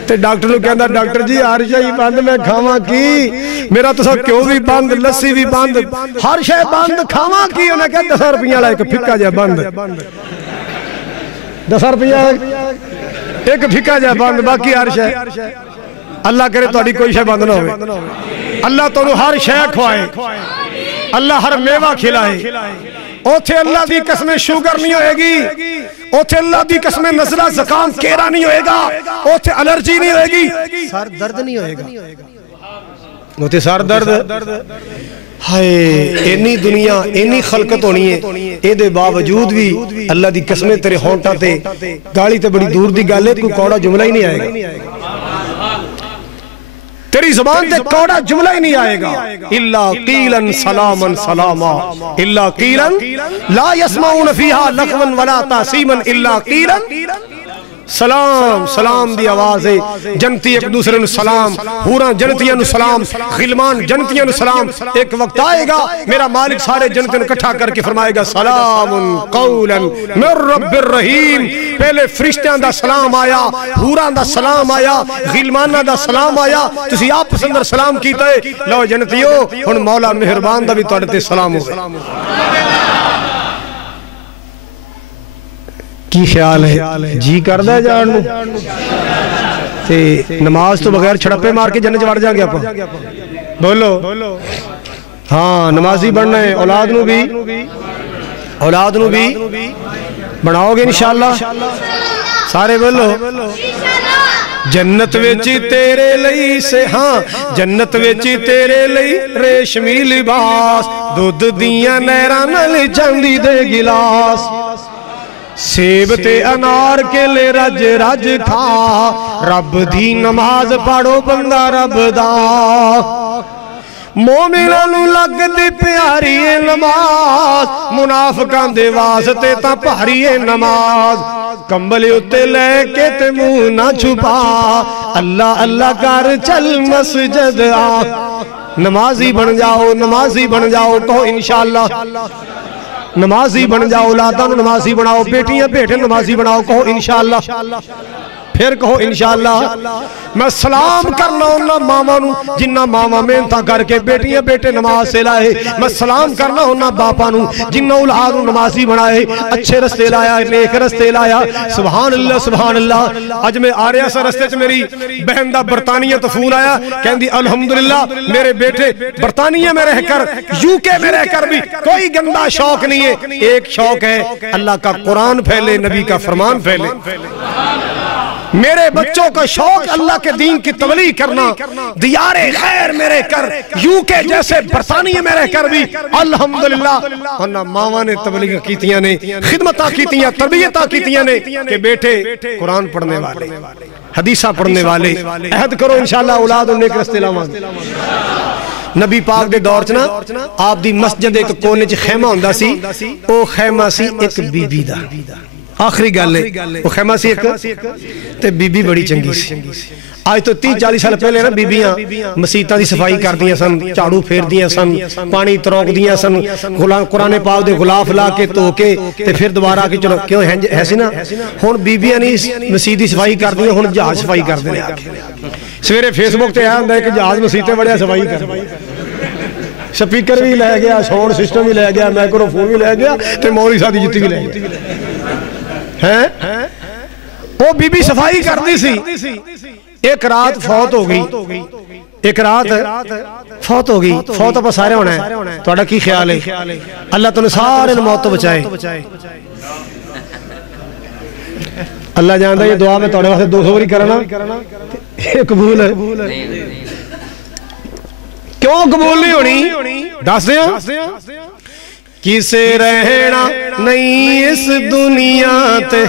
تے ڈاکٹر نے کہندا ڈاکٹر جی ہر شے بند میں کھاواں کی میرا تو سب کیوں بھی بند لسی بھی بند ہر شے بند کھاواں کی انہاں کہ 10 روپیہ والا ایک پھکا جا بند 10 روپیہ ایک پھکا جا بند باقی ہر شے اللہ کرے تہاڈی کوئی شے بند نہ ہوئے اللہ تانوں ہر شے کھوائے اللہ ہر میوہ کھلائے اوتھے اللہ دی قسمیں شوگر نہیں ہوئے گی اوتھے اللہ دی قسمیں نزلہ زکام کیرا نہیں ہوئے گا اوتھے الرجی نہیں ہوئے گی سر درد نہیں ہوئے گا اوتھے سر درد ہائے اینی دنیا اینی خلقت ہونی ہے اے دے باوجود بھی اللہ دی قسمیں تیرے ہونٹاں تے گالی تے بڑی دور دی گالے کوئی کوڑا جملہ ہی نہیں آئے گا تیری زبان تے کوڑا جملہ ہی نہیں آئے گا الا قیلا سلاما سلاما الا قیلا لا يسمعون فيها لغوا ولا تأثیما الا قیلا سلام سلام دی آواز ہے جنتی ایک دوسرے نو سلام حوراں جنتیاں نو سلام غلمان جنتیاں نو سلام ایک وقت آئے گا میرا مالک سارے جنتیاں نو کٹھا کر کے فرمائے گا سلام قولا من رب الرحیم پہلے فرشتیاں دا سلام آیا حوراں دا سلام آیا غلمانہ دا سلام آیا تسی آپ پسندر سلام کیتا ہے لو جنتیوں ہن مولا مہربان دا بھی توڑے تے سلام ہو گئے کی خیال ہے جی کردہ ہے جانو تے نماز تو بغیر چھڑپے مار کے جنت وڑ جا گیا پا بولو ہاں نمازی بڑھنا ہے اولاد نو بھی بناؤ گے انشاءاللہ سارے بولو جنت ویچی تیرے لئی سے ہاں جنت ویچی تیرے لئی ریشمی لباس دودھ دیاں نیران لے چاندی دے گلاس سیب تے انار کے لے رج رج کھا رب دی نماز پڑھو بندہ رب دا مومناں نو لگ دی پیاری نماز منافقاں دے واسطے تا بھاری نماز کمبل اتے لے کے تے منہ نہ چھپا اللہ اللہ کر چل مسجد آ نمازی بن جاؤ کہو انشاءاللہ نمازی بن جاؤ اولاداں نو نمازی بناؤ بیٹیاں بیٹے نمازی بناؤ کہو انشاءاللہ پھر کہو انشاءاللہ میں سلام کرنا ہونا ماما نو جنہ ماما محنتاں کر کے بیٹیاں بیٹے نماز سے لائے میں سلام کرنا ہونا باپا نو جنہ اولاد نمازی بنائے اچھے رستے لایا نیک رستے لایا سبحان اللہ آج میں آ رہا سا رستے چ میری بہن دا برطانیہ تو فون آیا کہندی الحمدللہ میرے بیٹے برطانیہ میں رہ کر UK میں رہ کر بھی کوئی گندہ شوق نہیں ہے ایک شوق ہے اللہ کا قرآن پھیلے نبی کا فرمان پھیلے میرے بچوں کا شوق اللہ کے دین کی تبلیغ کرنا دیار خیر میرے کر UK جیسے برطانیہ میں رہ کر بھی الحمدللہ انہا ماما نے تبلیغ کیتیاں نے خدمتاں کیتیاں تربیتاں کیتیاں نے کہ بیٹے قرآن پڑھنے والے حدیثہ پڑھنے والے عہد کرو انشاءاللہ اولاد انہیں ایک رستے لاؤں نبی پاک دے دور چنا آپ دی مسجد ایک کونے چ خیمہ ہوندہ سی او خیمہ سی ایک بی بی دا آخری گل ہے وہ خیمہ سی ایک تے بی بی بڑی چنگی سی آج تو 30-40 سال پہلے نا بی بیاں مسیطہ دی صفائی کر دیا سن چاڑو پھیر دیا سن پانی تروک دیا سن قرآن پاک دے غلاف لا کے تو کے تے پھر دوبارہ کے چلو کیوں ہے سی نا ہون بی بیاں نہیں مسیح دی صفائی کر دیا ہون جہاز صفائی کر دیا سویرے فیس بک تے آیا ہوں کہ جہاز مسیطے بڑیا صفائی کر سپیکر بھی لے گیا ساؤنڈ سسٹم بھی لے گیا مائکروفون بھی لے گیا تے موری ساتھی جتی بھی لے گیا وہ بی بی صفائی کر دی سی ایک رات فوت ہو گئی فوت اپا سارے ہونا ہے تو اڈا کی خیال ہے اللہ تو نے سارے موت تو بچائے اللہ جاندہ یہ دعا میں توڑے واسے 200 بری کرنا قبول ہے کیوں قبول نہیں ہونی دس دیا کسے رہنا نہیں اس دنیا تے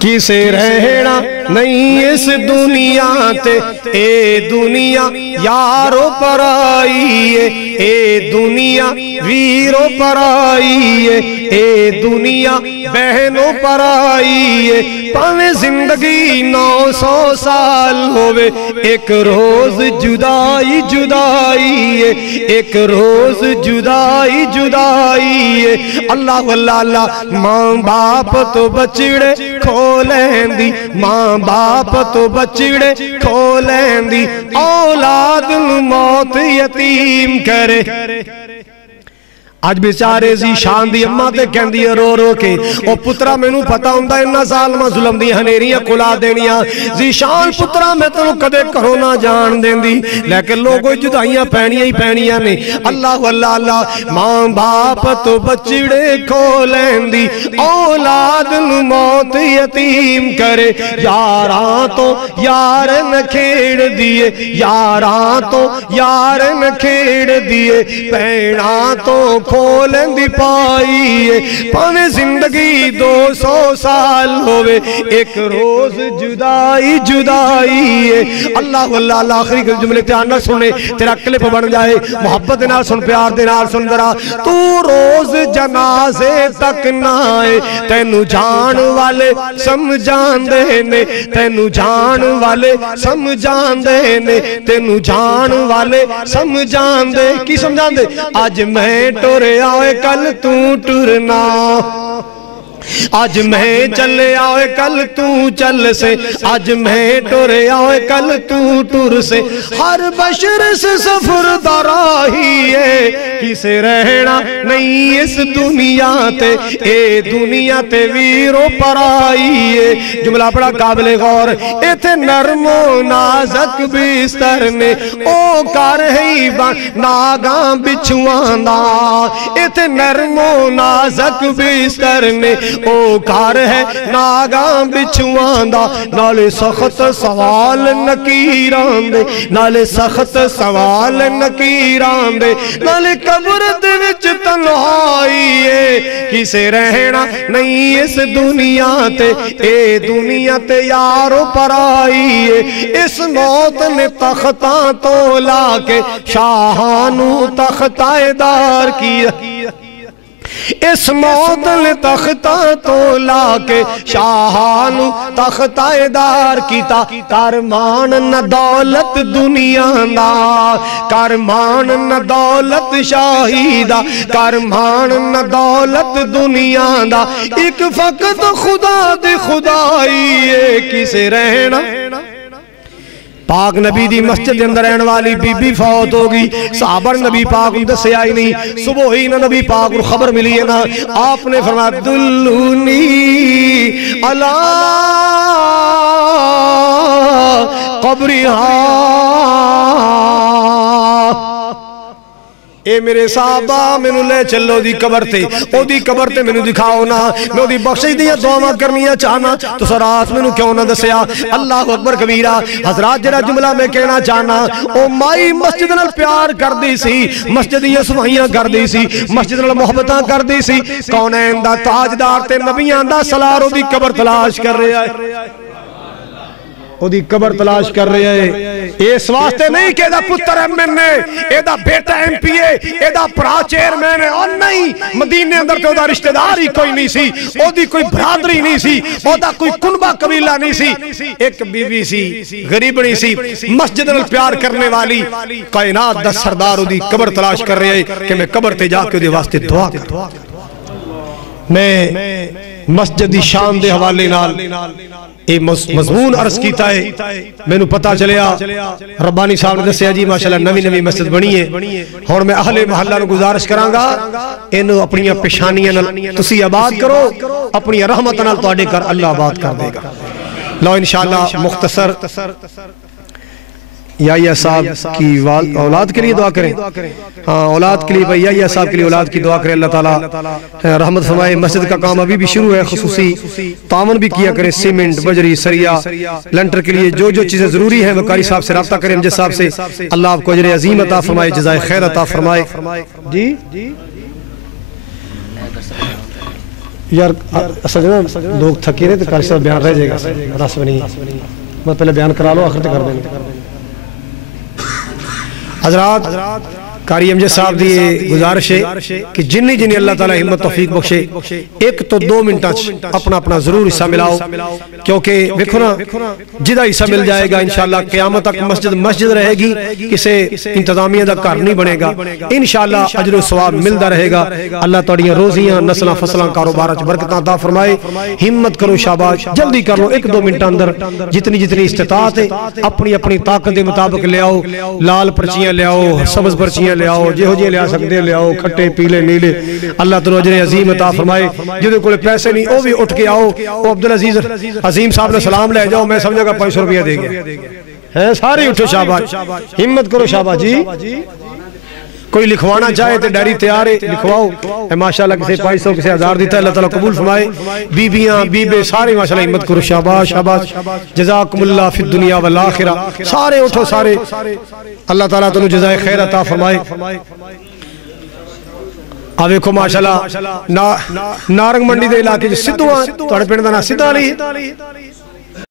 کسے رہنا نہیں اس دنیا تے اے دنیا یارو پر آئی ہے اے دنیا ویرو پر آئی ہے اے دنیا بہنوں پر آئی ہے پاویں زندگی 900 سال ہوئے ایک روز جدائی جدائی ہے ایک روز جدائی جدائی ہے اللہ ماں باپ تو بچڑے کھولیں دی ماں باپ تو بچڑے کھولیں دی اولاد موت یتیم کرے آج بیچارے زیشان دی اممہ تے کہن دی رو رو کے او پترہ میں نو پتا ہوندہ انہا ظالمہ ظلم دی ہنیریاں کلا دینیاں زیشان پترہ میں تو کدے کرونا جان دین دی لیکن لوگوں جدائیاں پینیاں ہی پینیاں نے اللہ ماں باپ تو بچڑے کھولیں دی اولاد موت یتیم کرے یاراں تو یار نہ کھیڑ دیئے یاراں تو یار نہ کھیڑ دیئے پیناں تو کھولن دی پائیے پانے زندگی 200 سال ہوئے ایک روز جدائی جدائی ہے اللہ واللہ اللہ آخری جملے تیان نہ سنے تیرا کلپ بن جائے محبت دینا سن پیار دینا سن درا تو روز جنازے تک نہ آئے تینو جان والے سمجھان دینے تینو جان والے سمجھان دینے تینو جان والے سمجھان دے کی سمجھان دے آج میں ٹورے آئے کل تو ٹرنا آج میں چلے آئے کل تو چل سے آج میں ٹورے آئے کل تو ٹور سے ہر بشر سے سفر دراہی ہے کسے رہنا نہیں اس دنیا تے اے دنیا تے ویرو پرائی ہے جملہ بڑا قابل غور ایتھے نرم و نازک بستر نے او کر ہی ناگاں بچھوان دا ایتھے نرم و نازک بستر نے او کار ہے ناگاں بچھوان دا نالے سخت سوال نکیران دے نالے سخت سوال نکیران دے نالے قبر دے وچ تنہائی ہے کسے رہنا نہیں اس دنیا تے اے دنیا تے یارو پرائی ہے اس موت نے تختاں تو لا کے شاہانو تختائے دار کیا اس موت نے تختہ تو لا کے شاہانو تختہ دار کیتا کرمان نہ دولت دنیا دا کرمان نہ دولت شاہی دا کرمان نہ دولت دنیا دا ایک فقط خدا دے خدائی ہے کسے رہنا پاک نبی دی مسجد دے اندر رہن والی بی بی فوت ہوگی صحابہ نبی پاک ان دسے آئی نہیں صبح ہی نہ نبی پاک کو خبر ملی ہے نا آپ نے فرمایا دلونی علی قبرہا اے میرے صحابہ میں نے لے چلو دی قبر تے او دی قبر تے میں نے دکھاؤ نا میں دی بخشش دیا دعا کرنیا چاہنا تو سرات میں نے کیوں نہ دسیا اللہ اکبر کبیرہ حضرات جڑا جملہ میں کہنا چاہنا او مائی مسجد نال پیار کر دی سی مسجد یہ صفحیاں کر دی سی مسجد نال محبتاں کر دی سی کونین دا تاجدار تے نبیان دا سلارو دی قبر تلاش کر رہے آئے او دی قبر تلاش کر رہے ہیں اس واسطے نہیں کہ دا پتر ایم این اے دا بیٹا ایم پی اے دا پرا چیئرمین ہے اور نہیں مدینے اندر تو دا رشتہ دار ہی کوئی نہیں سی او دی کوئی برادری نہیں سی او دا کوئی کنبہ قبیلہ نہیں سی ایک بیوی سی غریبنی سی مسجد نال پیار کرنے والی کائنات دا سردار او دی قبر تلاش کر رہے ہیں کہ میں قبر تے جا کے دے واسطے دعا کروں میں مسجد دی شان دے حوالے نال اے مضمون عرض کیتا ہے میں نو پتا چلیا ربانی صاحب نے دسیا جی ماشاءاللہ نوی نوی مسجد بنی ہے اور میں اہل محلہ نو گزارش کرانگا انو اپنی پیشانیاں تسی آباد کرو اپنی رحمت نال تو آڈے کر اللہ آباد کر دے گا لو انشاءاللہ مختصر یحییٰ صاحب کی اولاد کے لیے دعا کریں اولاد کے لیے بھائی یحییٰ صاحب کے لیے اولاد کی دعا کریں اللہ تعالیٰ رحمت فرمائے مسجد کا کام ابھی بھی شروع ہے خصوصی تعاون بھی کیا کریں سیمنٹ بجری سریا لنٹر کے لیے جو جو چیزیں ضروری ہیں وقاری صاحب سے رابطہ کریں امجد صاحب سے اللہ آپ کو اجر عظیم عطا فرمائے جزائے خیر عطا فرمائے جی یار اصل لوگ تھکی رہے تو قاری صاحب بیان رہ جائے گا رس بنی میں پہلے بیان کرا لو آخر تے کر دیں حضرات قاری امجد صاحب دی گزارش ہے کہ جنی جنی اللہ تعالیٰ ہمت توفیق بخشے ایک تو 2 منٹاں اپنا اپنا ضرور حصہ ملاؤ کیونکہ دیکھو نا جدہ حصہ مل جائے گا انشاءاللہ قیامت تک مسجد رہے گی کسے انتظامیہ دا کار نہیں بنے گا انشاءاللہ اجر و ثواب ملدا رہے گا اللہ تعالیٰ روزیاں نسلاں فصلاں کاروباراں برکتاں عطا فرمائے ہمت کرو شاباش جلدی کر لو 1-2 منٹاں اندر جتنی استطاعت ہے اپنی اپنی طاقت کے مطابق لے آؤ لال پرچیاں لے آؤ سبز پرچیاں لے آؤ جہو جی لے آ سکتے لے آؤ کھٹے پیلے نیلے اللہ تعالیٰ اجر عظیم عطا فرمائے جدے کولے پیسے نہیں او بھی اٹھ کے آؤ او عبدالعزیز عظیم صاحب نے سلام لے جاؤ میں سمجھا گا 500 روپیہ دے گیا سارے اٹھو شاباش ہمت کرو شاباش جی کوئی لکھوانا چاہے تو ڈیری تیار ہے لکھواؤ ماشاءاللہ کسے 500 کسے 1000 دیتا ہے اللہ تعالیٰ قبول فرمائے بیبیاں بیبے سارے ماشاءاللہ ہمت کرو شاباش شاباش جزاکم اللہ فی الدنیا والآخرہ سارے اٹھو سارے اللہ تعالیٰ تنو جزائے خیر عطا فرمائے ہاں ویکھو ماشاءاللہ نارنگ منڈی دے علاقے جو سدھو ہاں تو پنڈ دا نام سدھا علی